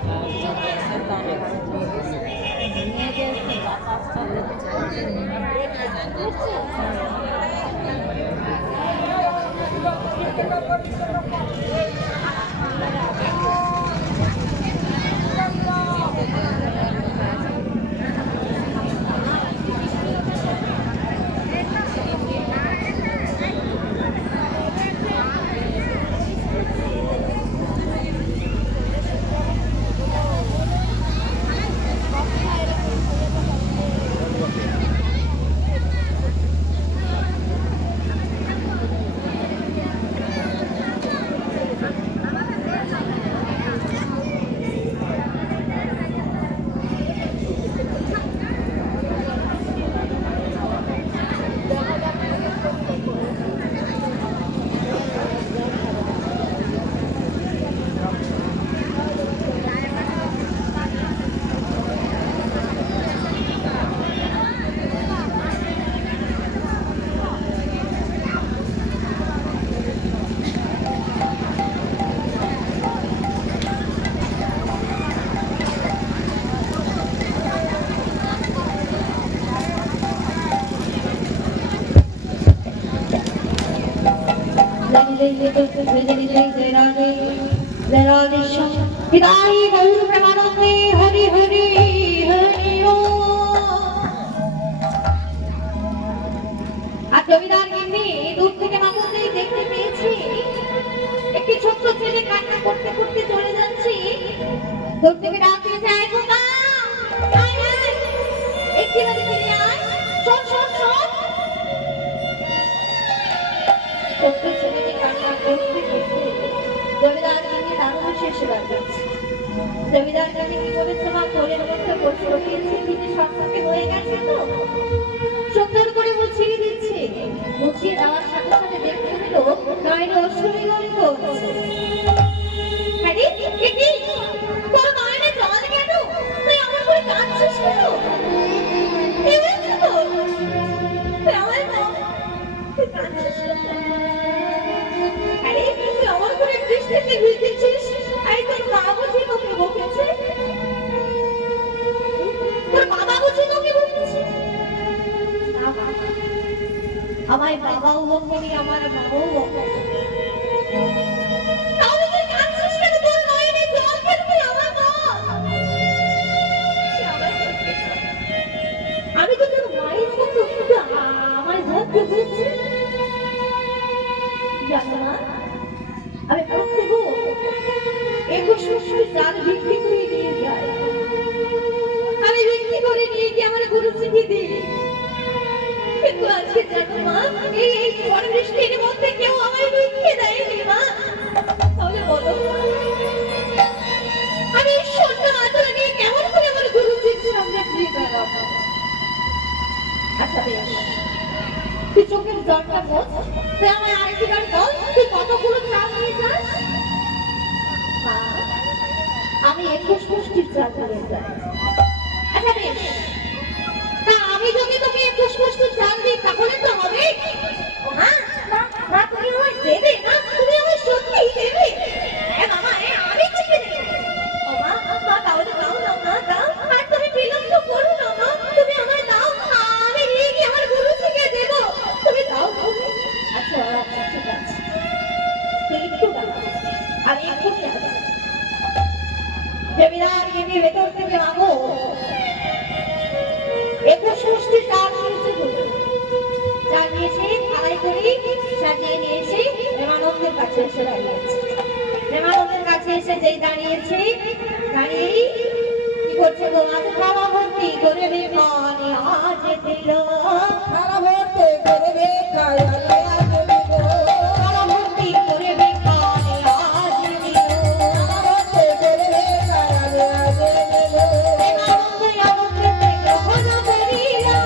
প্রেমানন্দে হরি হরি হরি আর জমিদার গিন্নি দূর থেকে মামুনি দেখতে পেয়েছি একটি ছোট্ট ছেলে কান্না করতে করতে চলে যাচ্ছে। দূর থেকে ডাক দিয়েছে, আয় খোকা, আয় আয়, একটি বাড়ি ফিরে আয়, শোন শোন শোন। ছোট্ট ছেলেটি কান্না করতে করতে জমিদার গিন্নি দারুণ শেষে দাঁড়িয়েছে। জমিদার গিন্নি কি করেছে, মা কোলের মধ্যে বসে রয়েছে, তিনি সরস্বতী হয়ে গেছে তো সুন্দর করে মুছিয়ে দিচ্ছে। মুছিয়ে দেওয়ার সাথে সাথে দেখতে পেল নয়নে অশ্রুই গলিত হচ্ছে। আরে এ কি, তোর নয়নে জল কেন? তুই আমার করে কাঁদছিস কেন? কি হয়েছে তোর? তুই আমায় বল, তুই কাঁদছিস কেন? আরে তুই আমার করে বৃষ্টিতে ভিজেছিস, আরে তোর মা বুঝি তোকে বকেছে? তোর বাবা বুঝি তোকে বকেছে? আমায় বাবাও বকেনি, আমার মাও বকেনি। কষ্ট জাল বিক্রি করে নিয়ে যায়। আমি বিক্রি করে নিয়ে গিয়ে আমার গুরু চিঠি দিই, কিন্তু আজকে জানো মা, এই ঝড় বৃষ্টির মধ্যে কেউ আমায় বিক্রি দেয়নি মা। তাহলে বলো, আমি শূন্য আঁচল নিয়ে কেমন করে আমার গুরুজির সামনে ফিরে বেড়াবো? আচ্ছা বেশ, তুই চোখের জলটা মোছ, তুই আমায় আরেকবার বল, তুই কতগুলো চাল নিয়ে যাস? মা, আমি 21 মুষ্টির চাল নিয়ে যাই। আচ্ছা বেশ, তা আমি যদি তোকে 21 মুষ্টির চাল দিই তাহলে তো হবে? ও মা, না তুমি আমায় দেবে না? তুমি আমায় সত্যিই দেবে? হ্যাঁ মামা, হ্যাঁ আমি তোকে দেব। ও মা, তাহলে দাও না মা, দাও। আর তুমি বিলম্ব করো না মা, তুমি আমায় দাও, আমি নিয়ে গিয়ে আমার গুরুজিকে দেব। তুমি দাও তুমি। আচ্ছা আচ্ছা ঠিক আছে, তুই একটু দাঁড়া, আমি এক্ষুনি আসছি। জমিদার গিনি ভেতর থেকে মাগো 21 মুষ্টি চাল নিয়েছে বলে। চাল নিয়েছে থালায় করে সাজিয়ে নিয়েছে, প্রেমানন্দের কাছে এসে দাঁড়িয়েছে। প্রেমানন্দের কাছে এসে যেই দাঁড়িয়েছে, দাঁড়িয়েই কি করছে গো? আজ থালা ভর্তি করে বেখানে আজ দিল, থালা ভর্তি করে বেখায় আজ দিল, থালা ভর্তি করে বেখানে আজ দিল, থালা ভর্তি করে বেখায় আজ দিল। প্রেমানন্দে আনন্দেতে গ্রহণ করিলা,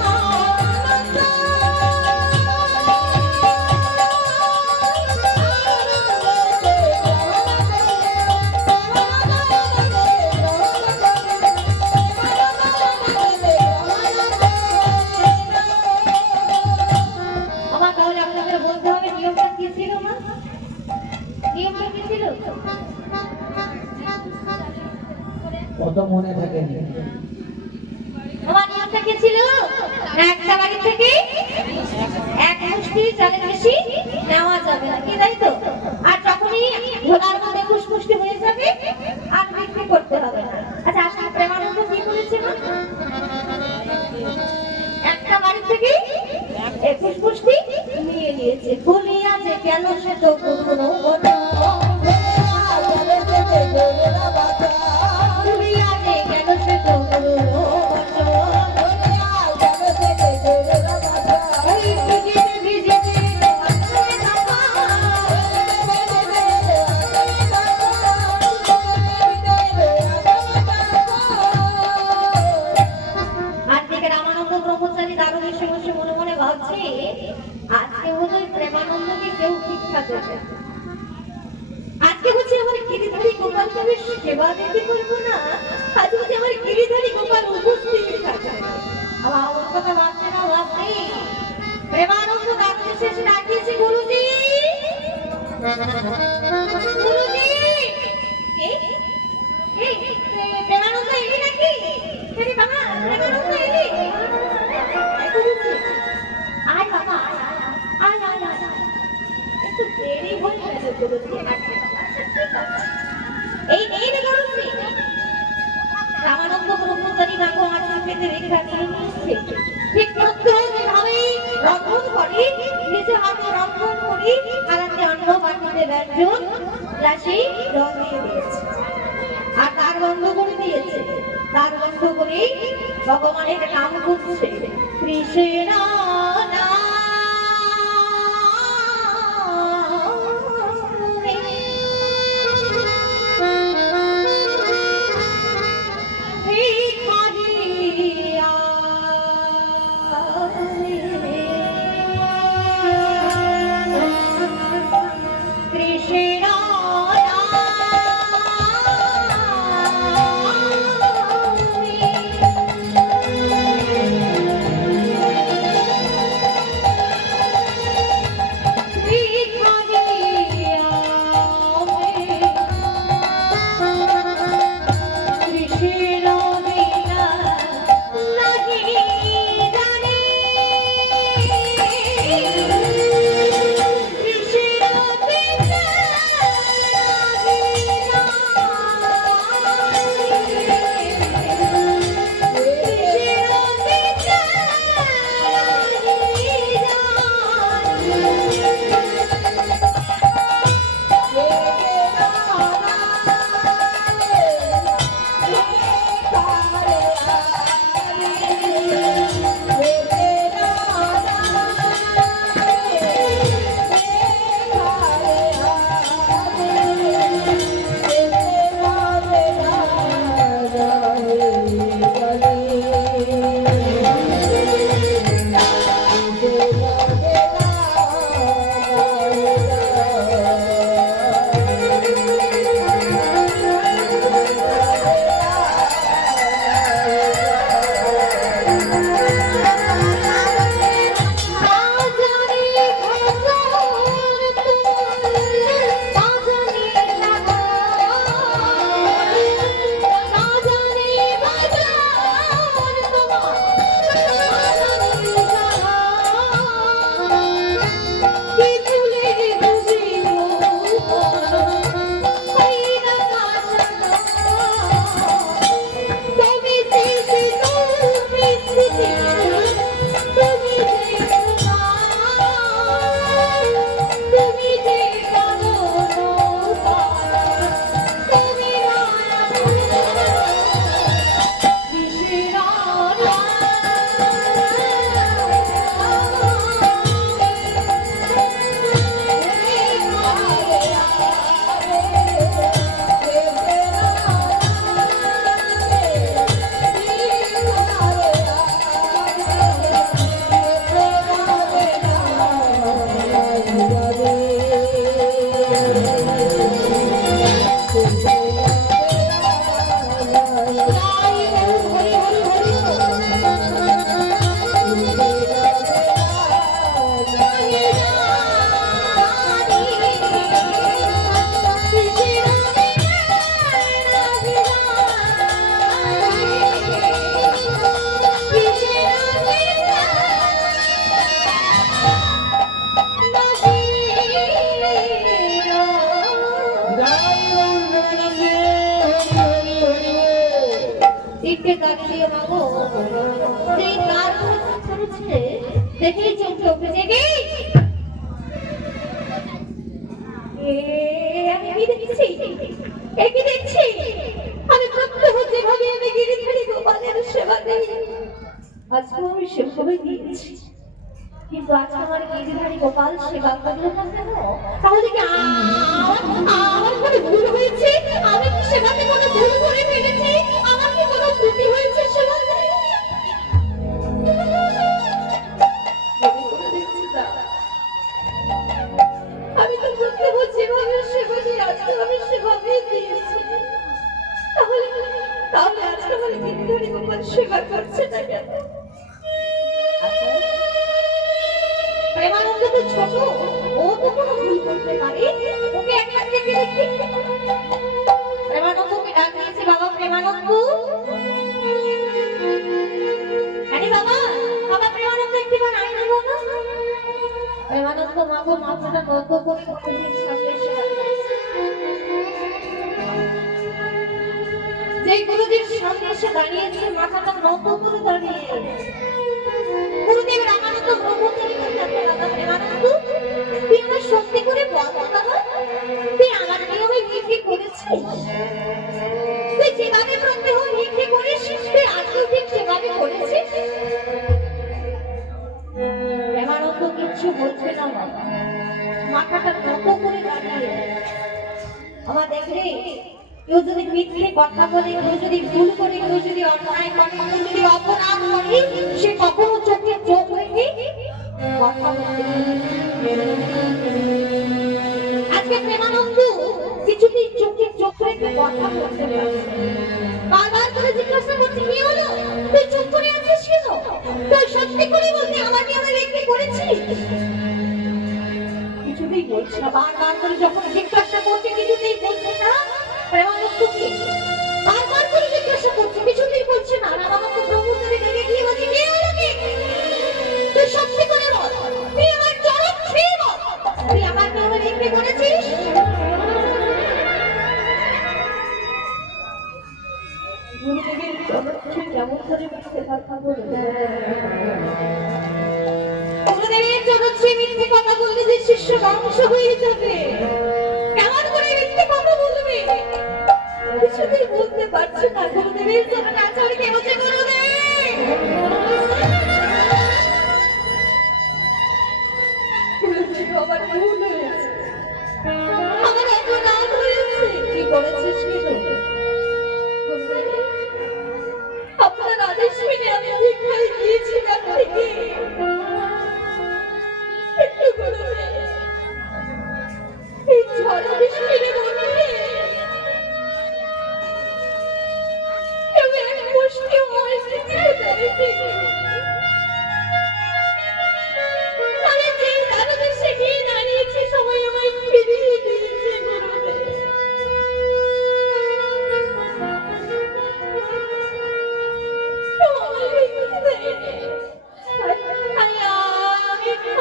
আমার তাহলে আপনাদের বলতে হবে নিয়মটা কি ছিল না? নিয়মটা কি ছিল? কত মনে থাকেনি। আমার নিয়মটা কি ছিল? একটা বাড়ি থেকে এক মুষ্টি চালের বেশি নেওয়া যাবে না, কি তাই তো? আর যখনই ঝোলার মধ্যে 21 মুষ্টি হয়ে যাবে আর বিক্রি করতে হবে না। আচ্ছা আসলে প্রেমানন্দ কি করেছিল? একটা বাড়ি থেকে 21 মুষ্টি নিয়ে নিয়েছে। ভুলিয়া যে কেন সে তো কোনো বনা, ভুলিয়া যে কেন সে তো কোনো বনা, এই ভিজিতে ভিজিতে আসলে থাকা, আর দিকে রামানন্দ ব্রহ্মচারী দারুণ এসে বসে মনে মনে ভাবছে, আজকে বোধহয় প্রেমানন্দকে কেউ ভিক্ষা দেবে, আজকে বলছি আমার গিরিধারী গোপালকে আমি সেবা দিতে পারবো না, আজ বলছি আমার গিরিধারী গোপাল উপস্থিত থাকে। আমার ওর কথা ভাবছে না, ভাবছি প্রেমানন্দ দারুণ এসে এসে ডাকিয়েছে, গুরুজি গুরুজি। এই এই প্রেমানন্দ এলি নাকি? আরে বাবা, প্রেমানন্দ এলি? গুরুজি আয় বাবা, আয় আয় আয় আয়, একটু দেরি হয়ে গেল গুরুজি। আচ্ছা ঠিক আছে, এই নেই রে গুরুজি। রামানন্দ ব্রহ্মচারী রাখো আঁচল পেতে রেখা নিয়ে নিয়েছে, ঠিক যেভাবে রন্ধন করে, নিজে হাতে রন্ধন করি, হারাতে অন্ন বাটিতে ব্যঞ্জন গ্লাসে রং দিয়ে দিয়েছে, আর তার বন্ধ করে দিয়েছে। তার বন্ধ করে ভগবানের নাম করছে, কৃষ্ণ নাম। প্রেমানন্দে হরি হরি হরি। তিনটে গান দিয়ে বাবু সেই গান করেছে দেখেই চোখে উঠে জেগে আমি কি দেখছি কি দেখছি আমি প্রত্যহ যেভাবে আমি গিরিধারী গোপালের সেবা দিই আজকে আমি সেভাবে দিয়েছি কিন্তু আজ আমার গিরিধারী গোপাল সেবা করলো না কেন তাহলে কি আমার কোনো ভুল হয়েছে আমি কি সেবাতে কোনো ভুল করে ফেলেছি আমার কি কোনো ত্রুটি হয়েছে সেবাতে আমি তো বলতে যেভাবে সেবা দিই আজকে আমি সেভাবে দিয়েছি তাহলে তাহলে আজকে আমার গিরিধারী গোপাল সেবা করছে না কেন আচ্ছা প্রেমানন্দ তো ছোট ও তো কোনো ভুল করতে পারে ওকে একটা থেকে দেখি প্রেমানন্দকে ডাক দিয়েছে বাবা প্রেমানন্দ আরে বাবা বাবা প্রেমানন্দ একটিবার আয় না বাবা প্রেমানন্দ মাগো মাথাটা নত করে গুরুজির সামনে এসে যে গুরুজির সামনে এসে দাঁড়িয়েছে মাথাটা নত করে দাঁড়িয়ে গুরুদেব রামানন্দ ব্রহ্মচারী প্রেমানন্দ তুই আমার সত্যি করে বল বাবা তুই আমার নিয়মে ভিক্ষে করেছিস তুই যেভাবে প্রত্যহ ভিক্ষে করিস তুই আজকেও ঠিক সেভাবে করেছিস প্রেমানন্দ কিচ্ছু বলছে না বাবা মাথাটা নত করে দাঁড়িয়ে আমার দেখলে কেউ যদি মিথ্যে কথা বলে কেউ যদি ভুল করে কেউ যদি অন্যায় করে কেউ যদি অপরাধ করে সে কখনো চোখে চোখ রেখে কথা বলতে আজকে প্রেমানন্দ কিছুতেই চোখে চোখ রেখে কথা বলতে পারছে বারবার করে জিজ্ঞাসা করছে কি হলো তুই চুপ করে আছিস কেন তুই সত্যি করে বলতে আমার নিয়ে আমি বিক্রি করেছিস কিছুতেই বলছে না বারবার করে যখন জিজ্ঞাসা করছে কিছুতেই বলছে না প্রেমানন্দকে বারবার করে জিজ্ঞাসা করছে কিছুতেই বলছে না রামানন্দ ব্রহ্মচারী দেখে কি বলছে কি হলো কি তুই সত্যি করে বল তুই আমার চরণ ছুঁয়ে বল তুই আমার নামে বিক্রি করেছিস গুরুদেবের চরণ ছুঁয়ে কেমন করে মিথ্যে কথা বলবে গুরুদেবের চরণ ছুঁয়ে মিথ্যে কথা বললে যে শিষ্য ধ্বংস হয়ে যাবে কেমন করে মিথ্যে কথা বলবে কিছুতেই বলতে পারছে না গুরুদেবের চরণে আচার কে বলছে গুরুদেব আমার ভুল হয়েছে আমার অপরাধ হয়েছে কি করেছিস কি আপনার আদেশ মেনে আমি ভিক্ষায় গিয়েছিলাম থেকে একটু গুরুদেব এই ঝড় বৃষ্টির মধ্যে কেউ এক মুষ্টি আমার দিতে দেয়নি আমি যে কারণে সেগিয়ে দাঁড়িয়েছি সবাই আমায় ফিরিয়ে দিয়েছে গুরুদেব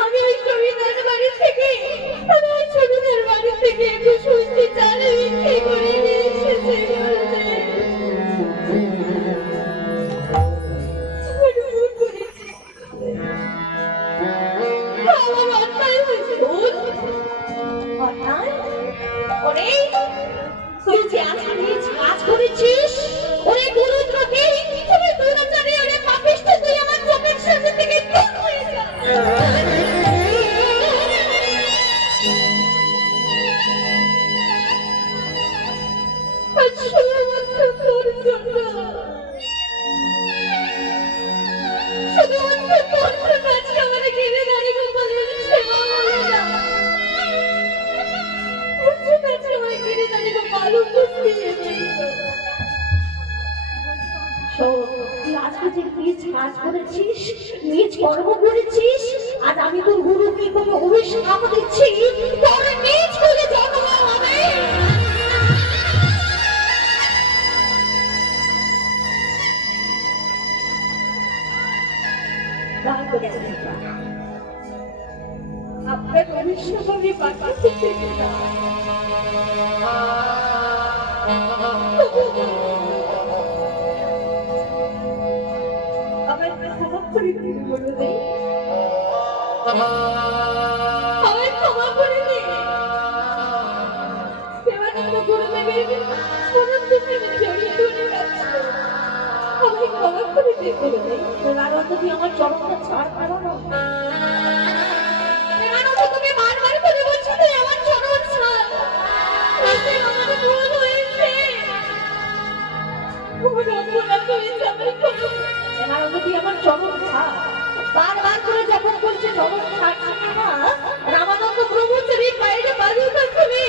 আমি ওই জমিদার বাড়ি থেকে একটু শুনছি চালে বিক্রি করে নিয়ে এসেছি তুই যে আজকে কাজ করেছিস ওরে গুরুদ্রোহী তুমি দুরাচারী ওরে পাপিষ্ঠ তুই আমার চোখের সামনে থেকে দূর হয়ে যা শুধুমাত্র তোর জন্য আজকে আমার গিরিধারী গোপালের সেবা হলো না আজকে আমার গিরিধারী গোপাল উপস্থিত আজকে যে নিজ কাজ করেছিস নিজ কর্ম করেছিস আজ আমি তোর গুরুকে তোকে অভিশাপ দিচ্ছি তোর নিজ করে জন্ম হবে আপনার অভিশাপ আমি পাঠাতে চাই না করে দিন গুরুদেব, আমায় ক্ষমা করে দিন। প্রেমানন্দ গুরুদেবের চরণ দুটি আমি জড়িয়ে ধরে আছি, আমায় ক্ষমা করে দিন গুরুদেব। প্রেমানন্দ তুই আমার চরণটা ছাড় প্রেমানন্দ। প্রেমানন্দ তোকে বারবার করে বলছি তুই আমার চরণ ছাড়। গুরুদেব আমার ভুল হয়েছে, ভুল অপরাধ হয়েছে, আমায় ক্ষমা করে দিন। প্রেমানন্দ তুই আমার চরণ ছাড়। বারবার করে যখন বলছে চরণ ছাড়ছে না, রামানন্দ ব্রহ্মচারীর বাইরে বাজুটা খুলে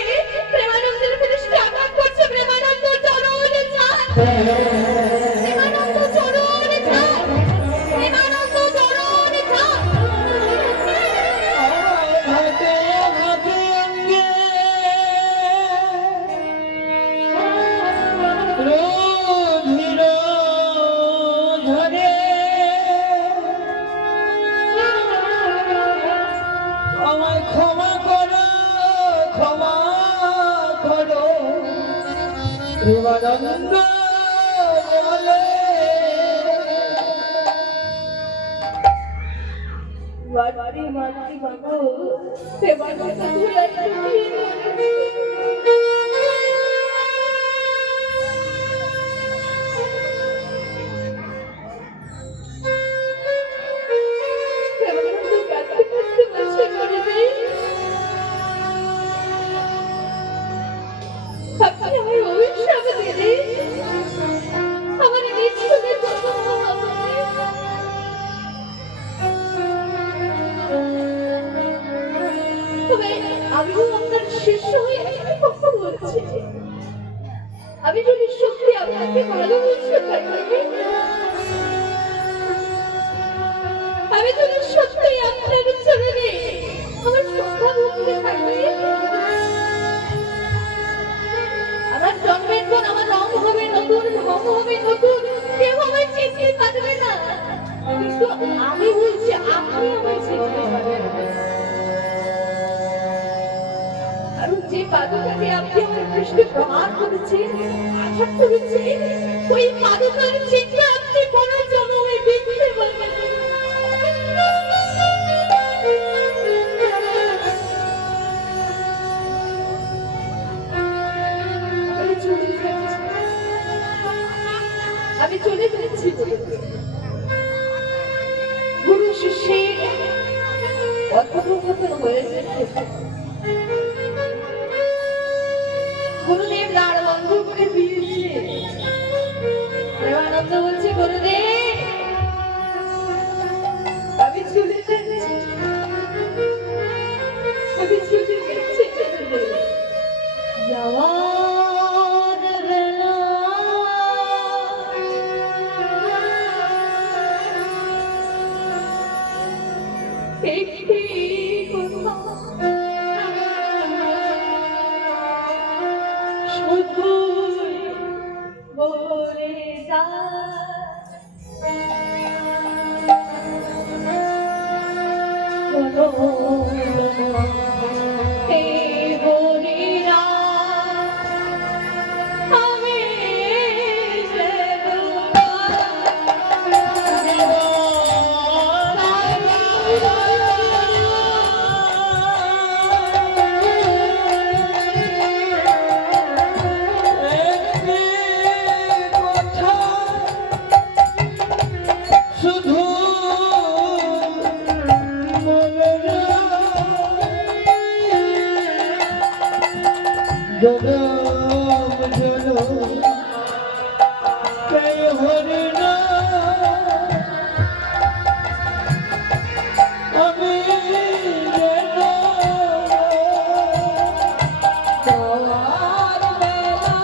প্রেমানন্দের ফিরিস্তে আঘাত করছে। প্রেমানন্দ চরণ ছাড়, প্রেমানন্দ চরণ ছাড়, প্রেমানন্দ চরণ ছাড়। ঘাটে ঘাটে অঙ্গে রুধির ঝরে, আমায় ক্ষমা করো, ক্ষমা করো। প্রেমানন্দ বলে বাড়ি মাতৃ বাবু প্রেমানন্দ ধুলাই চুকিয়ে প্রেমানন্দ কাঁদতে কাঁদতে বলছে গুরুদেব, আপনি আমার অভিশাপ দিলেন, আমার নিষ্ঠুরের কথা হবে। তবে আমিও আপনার শিষ্য হয়ে একটা কথা বলছি, আমি যদি সত্যি আপনাকে ভালোবেসে থাকি, আমি যদি সত্যি আপনার চরণে আমার শ্রদ্ধা ভক্তি থাকি, আমার জন্মের পর আমার রং হবে নতুন, ঢং হবে নতুন, কেউ আমায় চিনতে পারবে না। কিন্তু আমি বলছি আপনি আমায় চিনতে পারবেন না। কারণ যে পাদুকাকে আপনি আমার পৃষ্ঠে প্রহার করেছেন, আঘাত করেছেন, ওই পাদুকার চিহ্ন আপনি পুনর্জন্মে দেখতে পারবেন। আমি চলে যাচ্ছি, গুরু শিষ্যের কথোপকথন হয়ে গেছে। গুরুদেব দ্বার বন্ধ করে দিয়েছে। প্রেমানন্দ বলছে গুরুদেব আমি চলে যাচ্ছি, আমি চলে যাচ্ছি গুরুদেব। যাওয়ার বেলা একটি কথা শুধুই বলে শুধু জনম জনম জয় হরি আমি যেন যাওয়ার বেলা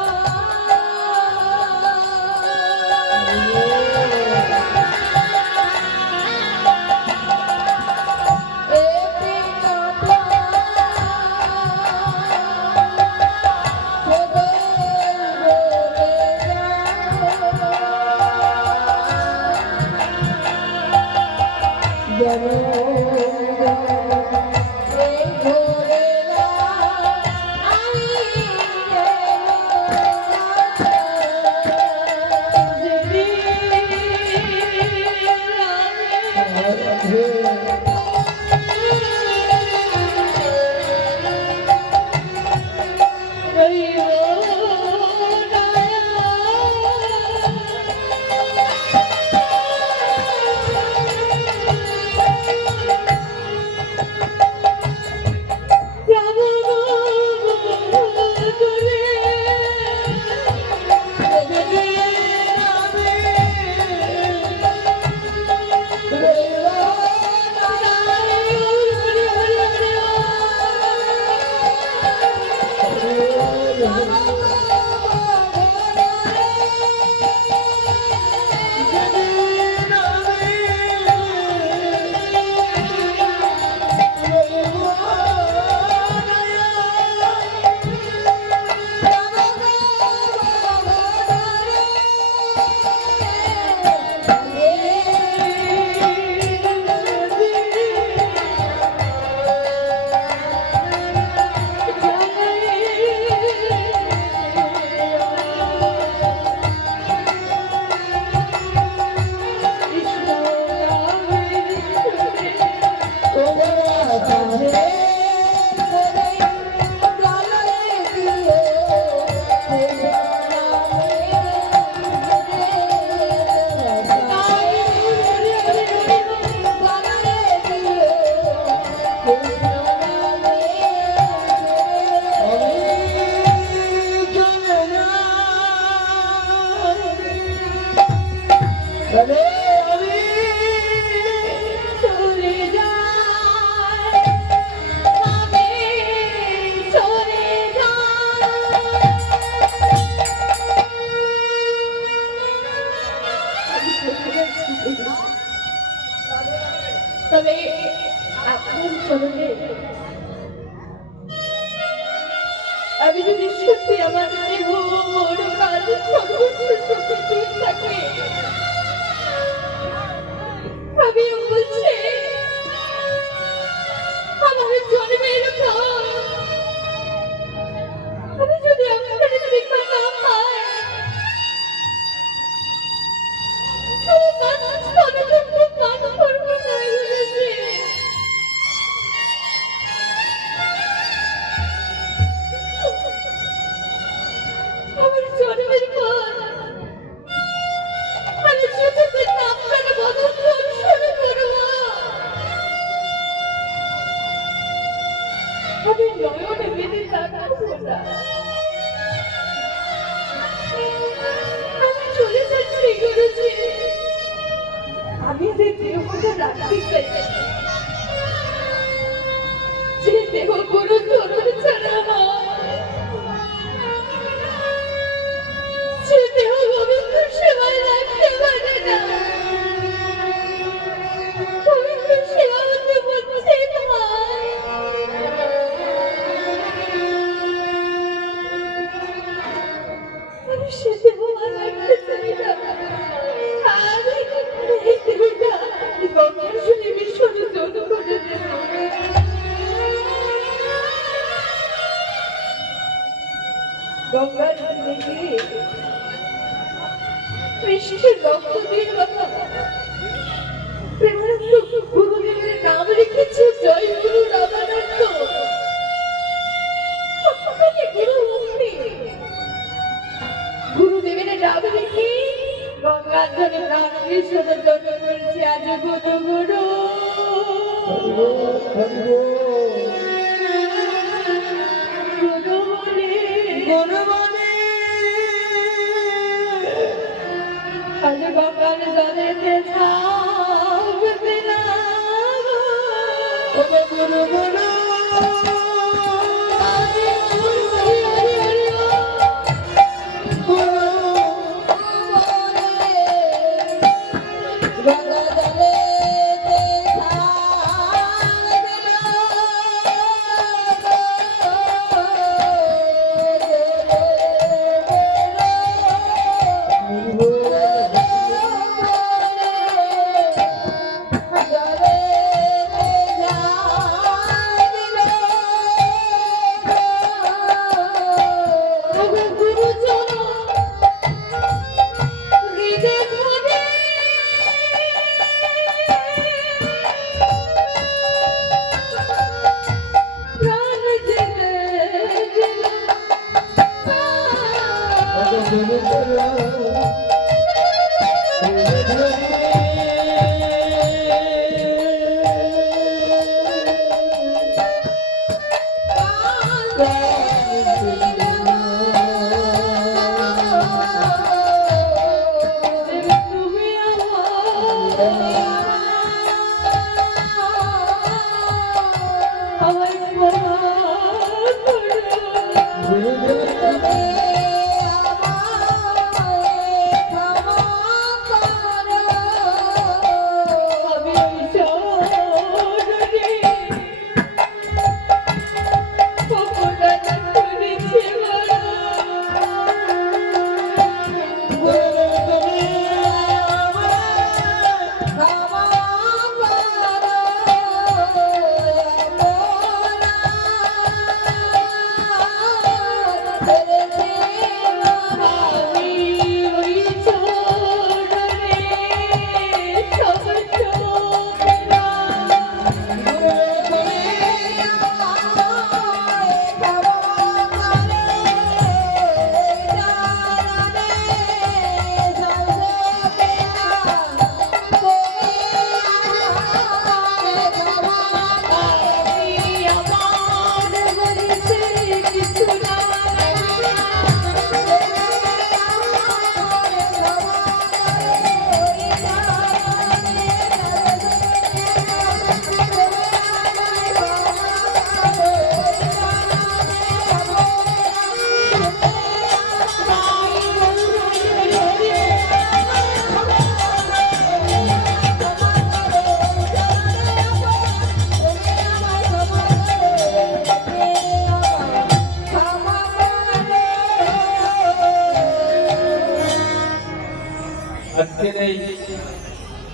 একটি কথা তবে আপনার চরণে আমি যদি সত্যি আমার দেহ মন প্রাণ সর্বস্ব দিয়ে থাকি, আমি বলছি আমার জন্মের পর আমি যদি আপনার কৃপা না পাই, আমি মানুষ পরলোকে পান করবো না। আমার জন্মের পর আমি ছোটতে আপনার বদল শুরু করবো। আমি নয়নে বেঁধে তাকাবো না। আমি চলে যাচ্ছি গুরুজি, আমি যে দেহটা রাখতে চাই, যে দেহ গুরু চরণ ছাড়া সে দেহ গোবিন্দ সেবায় রাখতে পারে না। গোবিন্দ সেবা হতে বলছে তোমায়, আমি সে দেহ আর রাখতে চাই না। আমি এই দেহটা গঙ্গার শুনে বিশ্বরে যৌন করে দেব। গঙ্গার শুনে গিয়ে কৃষ্ণের রক্ত দিয়ে কথা প্রেমানন্দ গুরুদেবের নাম রেখেছে জয় গুরু রামানন্দ। গুরু ভক্তি গুরুদেবের নাম রেখে গঙ্গার ধরে প্রাণ কৃষ্ণ জন্ম করেছে আজ গুরু গুরু গুরু বলে আজ গঙ্গার জলেতে থাকবে না গুরু গুরু।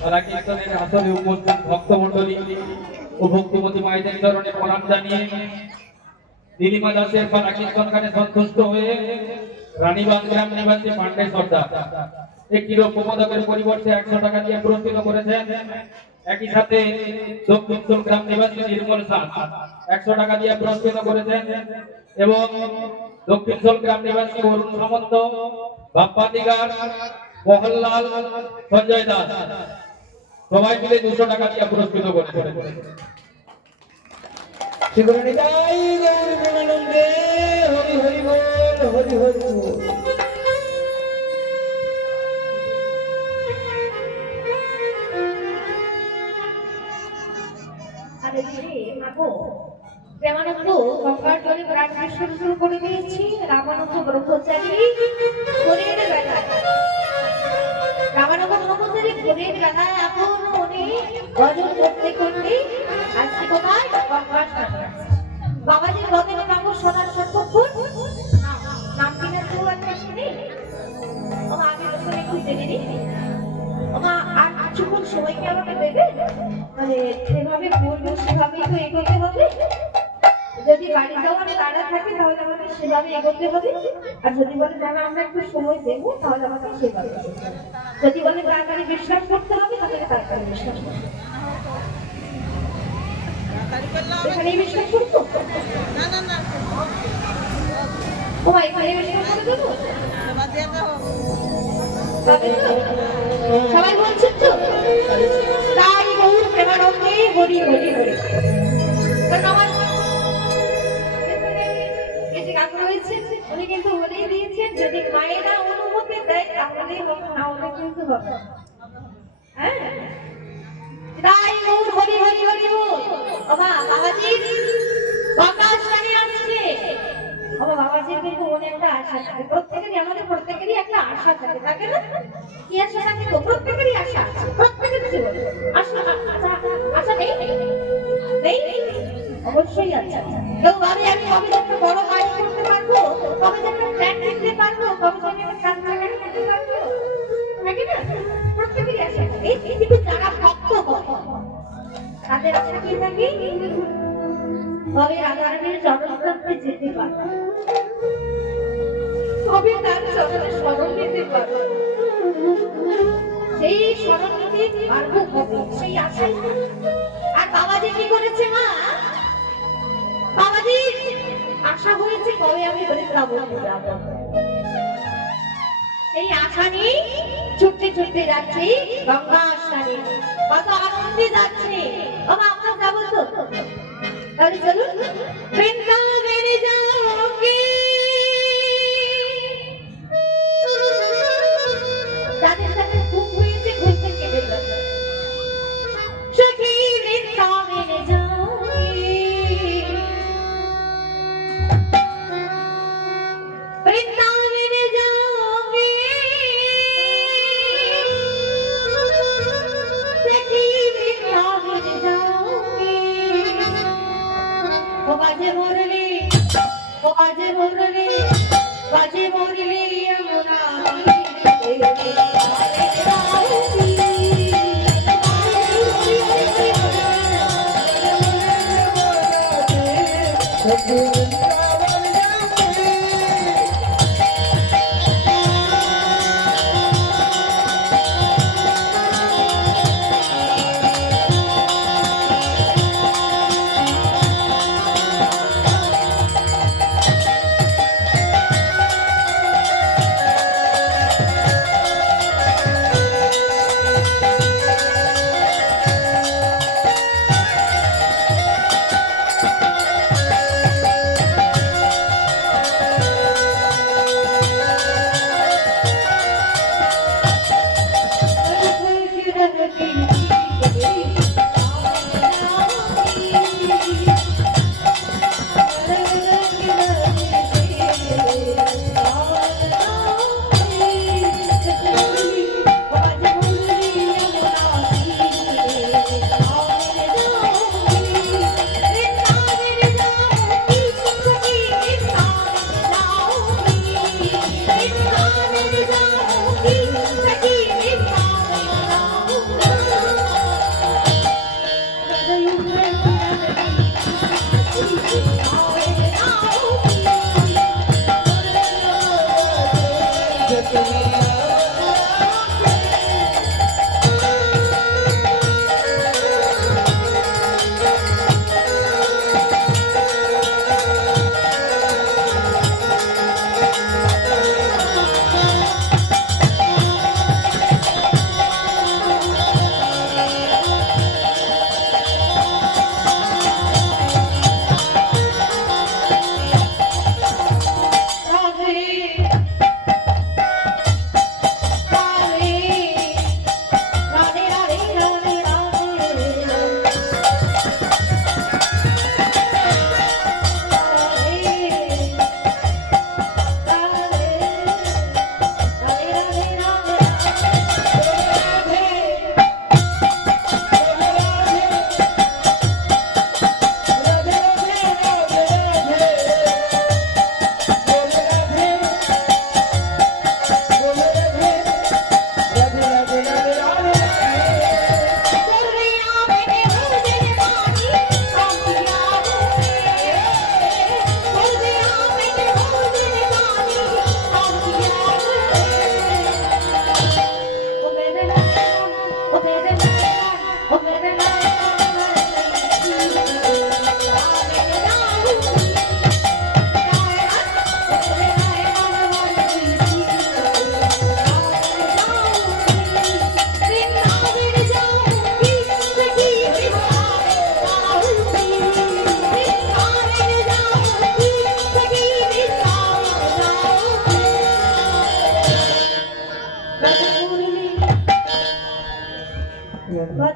তারা কীর্তনের আসরে উপস্থিত ভক্তমণ্ডলী ও ভক্তিমতী মায়েদের চরণে প্রণাম জানিয়ে দিদিমা দাসের পালা কীর্তন গানে সন্তুষ্ট হয়ে রানীবাঁধ গ্রাম নিবাসী পান্ডে সর্দার একটি রৌপ্য পদকের পরিবর্তে 100 টাকা দিয়ে পুরস্কৃত করেছেন। একই সাথে দক্ষিণ গ্রাম নিবাসী নির্মল সাল 100 টাকা দিয়ে পুরস্কৃত করেছেন এবং দক্ষিণ গ্রাম নিবাসী অরুণ সামন্ত, বাপ্পা দিগার, মোহনলাল, সঞ্জয় দাস সবাই মিলে 200 টাকা দিয়ে পুরস্কৃত করেছেন। সেগুলো নিতাই গৌর প্রেমানন্দে হরি হরি বল, হরি হরি বল। আরে দিদি মাগো, প্রেমানন্দ গঙ্গার জলে প্রাণ বিসর্জন শুরু করে দিয়েছি। রামানন্দ ব্রহ্মচারী ভোরের বেলায়, রামানন্দ ব্রহ্মচারী ভোরের বেলায় এখন উনি ভজন করতে করতে আজকে কোথায় গঙ্গার সামনে বাবাজির রথের নাম শোনার সত্যক্ষণ নাম কিনা তো একটা শুনি। আমি ওখানে একটু জেনে নিই। আর কিছুক্ষণ সময় কি আমাকে দেবে? মানে যেভাবে বলবো সেভাবেই তো এগোতে হবে। যদি বাড়ি যাওয়ার তাড়া থাকে তাহলে আমাকে সেভাবে এগোতে হবে, আর যদি বলে না আমরা একটু সময় দেবো তাহলে আমাকে সেভাবে এগোতে হবে। যদি বলে তাড়াতাড়ি বিশ্রাম করতে হবে তাহলে তাড়াতাড়ি বিশ্রাম করতে হবে। এখানে বিশ্রাম করবো? ও এখানে বিশ্রাম করে দেবো? সবাই বলছেন তো? তাই গৌর প্রেমানন্দে হরি হরি হরি। কারণ আমার এই যে কাকু রয়েছে উনি কিন্তু বলেই দিয়েছেন যদি মায়েরা অনুমতি দেয় তাহলেই হবে, না হলে কিন্তু হবে। হ্যাঁ, তাই গৌর হরি হরি হরি বল। বাবা বাবাজি গঙ্গাস্নানে আসছে। বাবা বাবাজির কিন্তু মনে একটা আশা থাকে, প্রত্যেকেরই আমাদের প্রত্যেকেরই একটা আশা থাকে, থাকে না? কি আশা থাকে? তো প্রত্যেকেরই আশা আছে, প্রত্যেকের জীবনে আশা আশা নেই নেই অবশ্যই আছে। কেউ ভাবে আমি কবে একটা বড় বাড়ি করতে পারবো, কবে একটা ফ্ল্যাট কিনতে পারবো, কবে একটা কাঁচা গাড়ি কিনতে পারবো, নাকি না? প্রত্যেকেরই আশা থাকে। কিন্তু যারা ভক্ত হয় তাদের আশা কি থাকে? কবে রাধারানীর জন্মস্থানে যেতে পারবো, কবে তার চরণে স্মরণ নিতে পারবো, সেই স্মরণ নিতে পারবো কবে, সেই আশাই। আর বাবাজি কি করেছে মা? বাবাজি আশা হয়েছে কবে আমি বৃন্দাবনে যাব, সেই আশা নিয়ে ছুটতে ছুটতে যাচ্ছি গঙ্গা স্নানে। কত আনন্দে যাচ্ছে। বাবা আমরা যাবো তো? তাহলে চলুন বৃন্দাবনে যাওগে। যাদের সাথে ঘুম হয়েছে ঘুম থেকে বেরো সখী বৃন্দাবনে যাওগে, বৃন্দাবনে যাওগে, সখী বৃন্দাবনে যাওগে। ও বাজে মুরলি, ও বাজে মুরলি।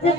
যে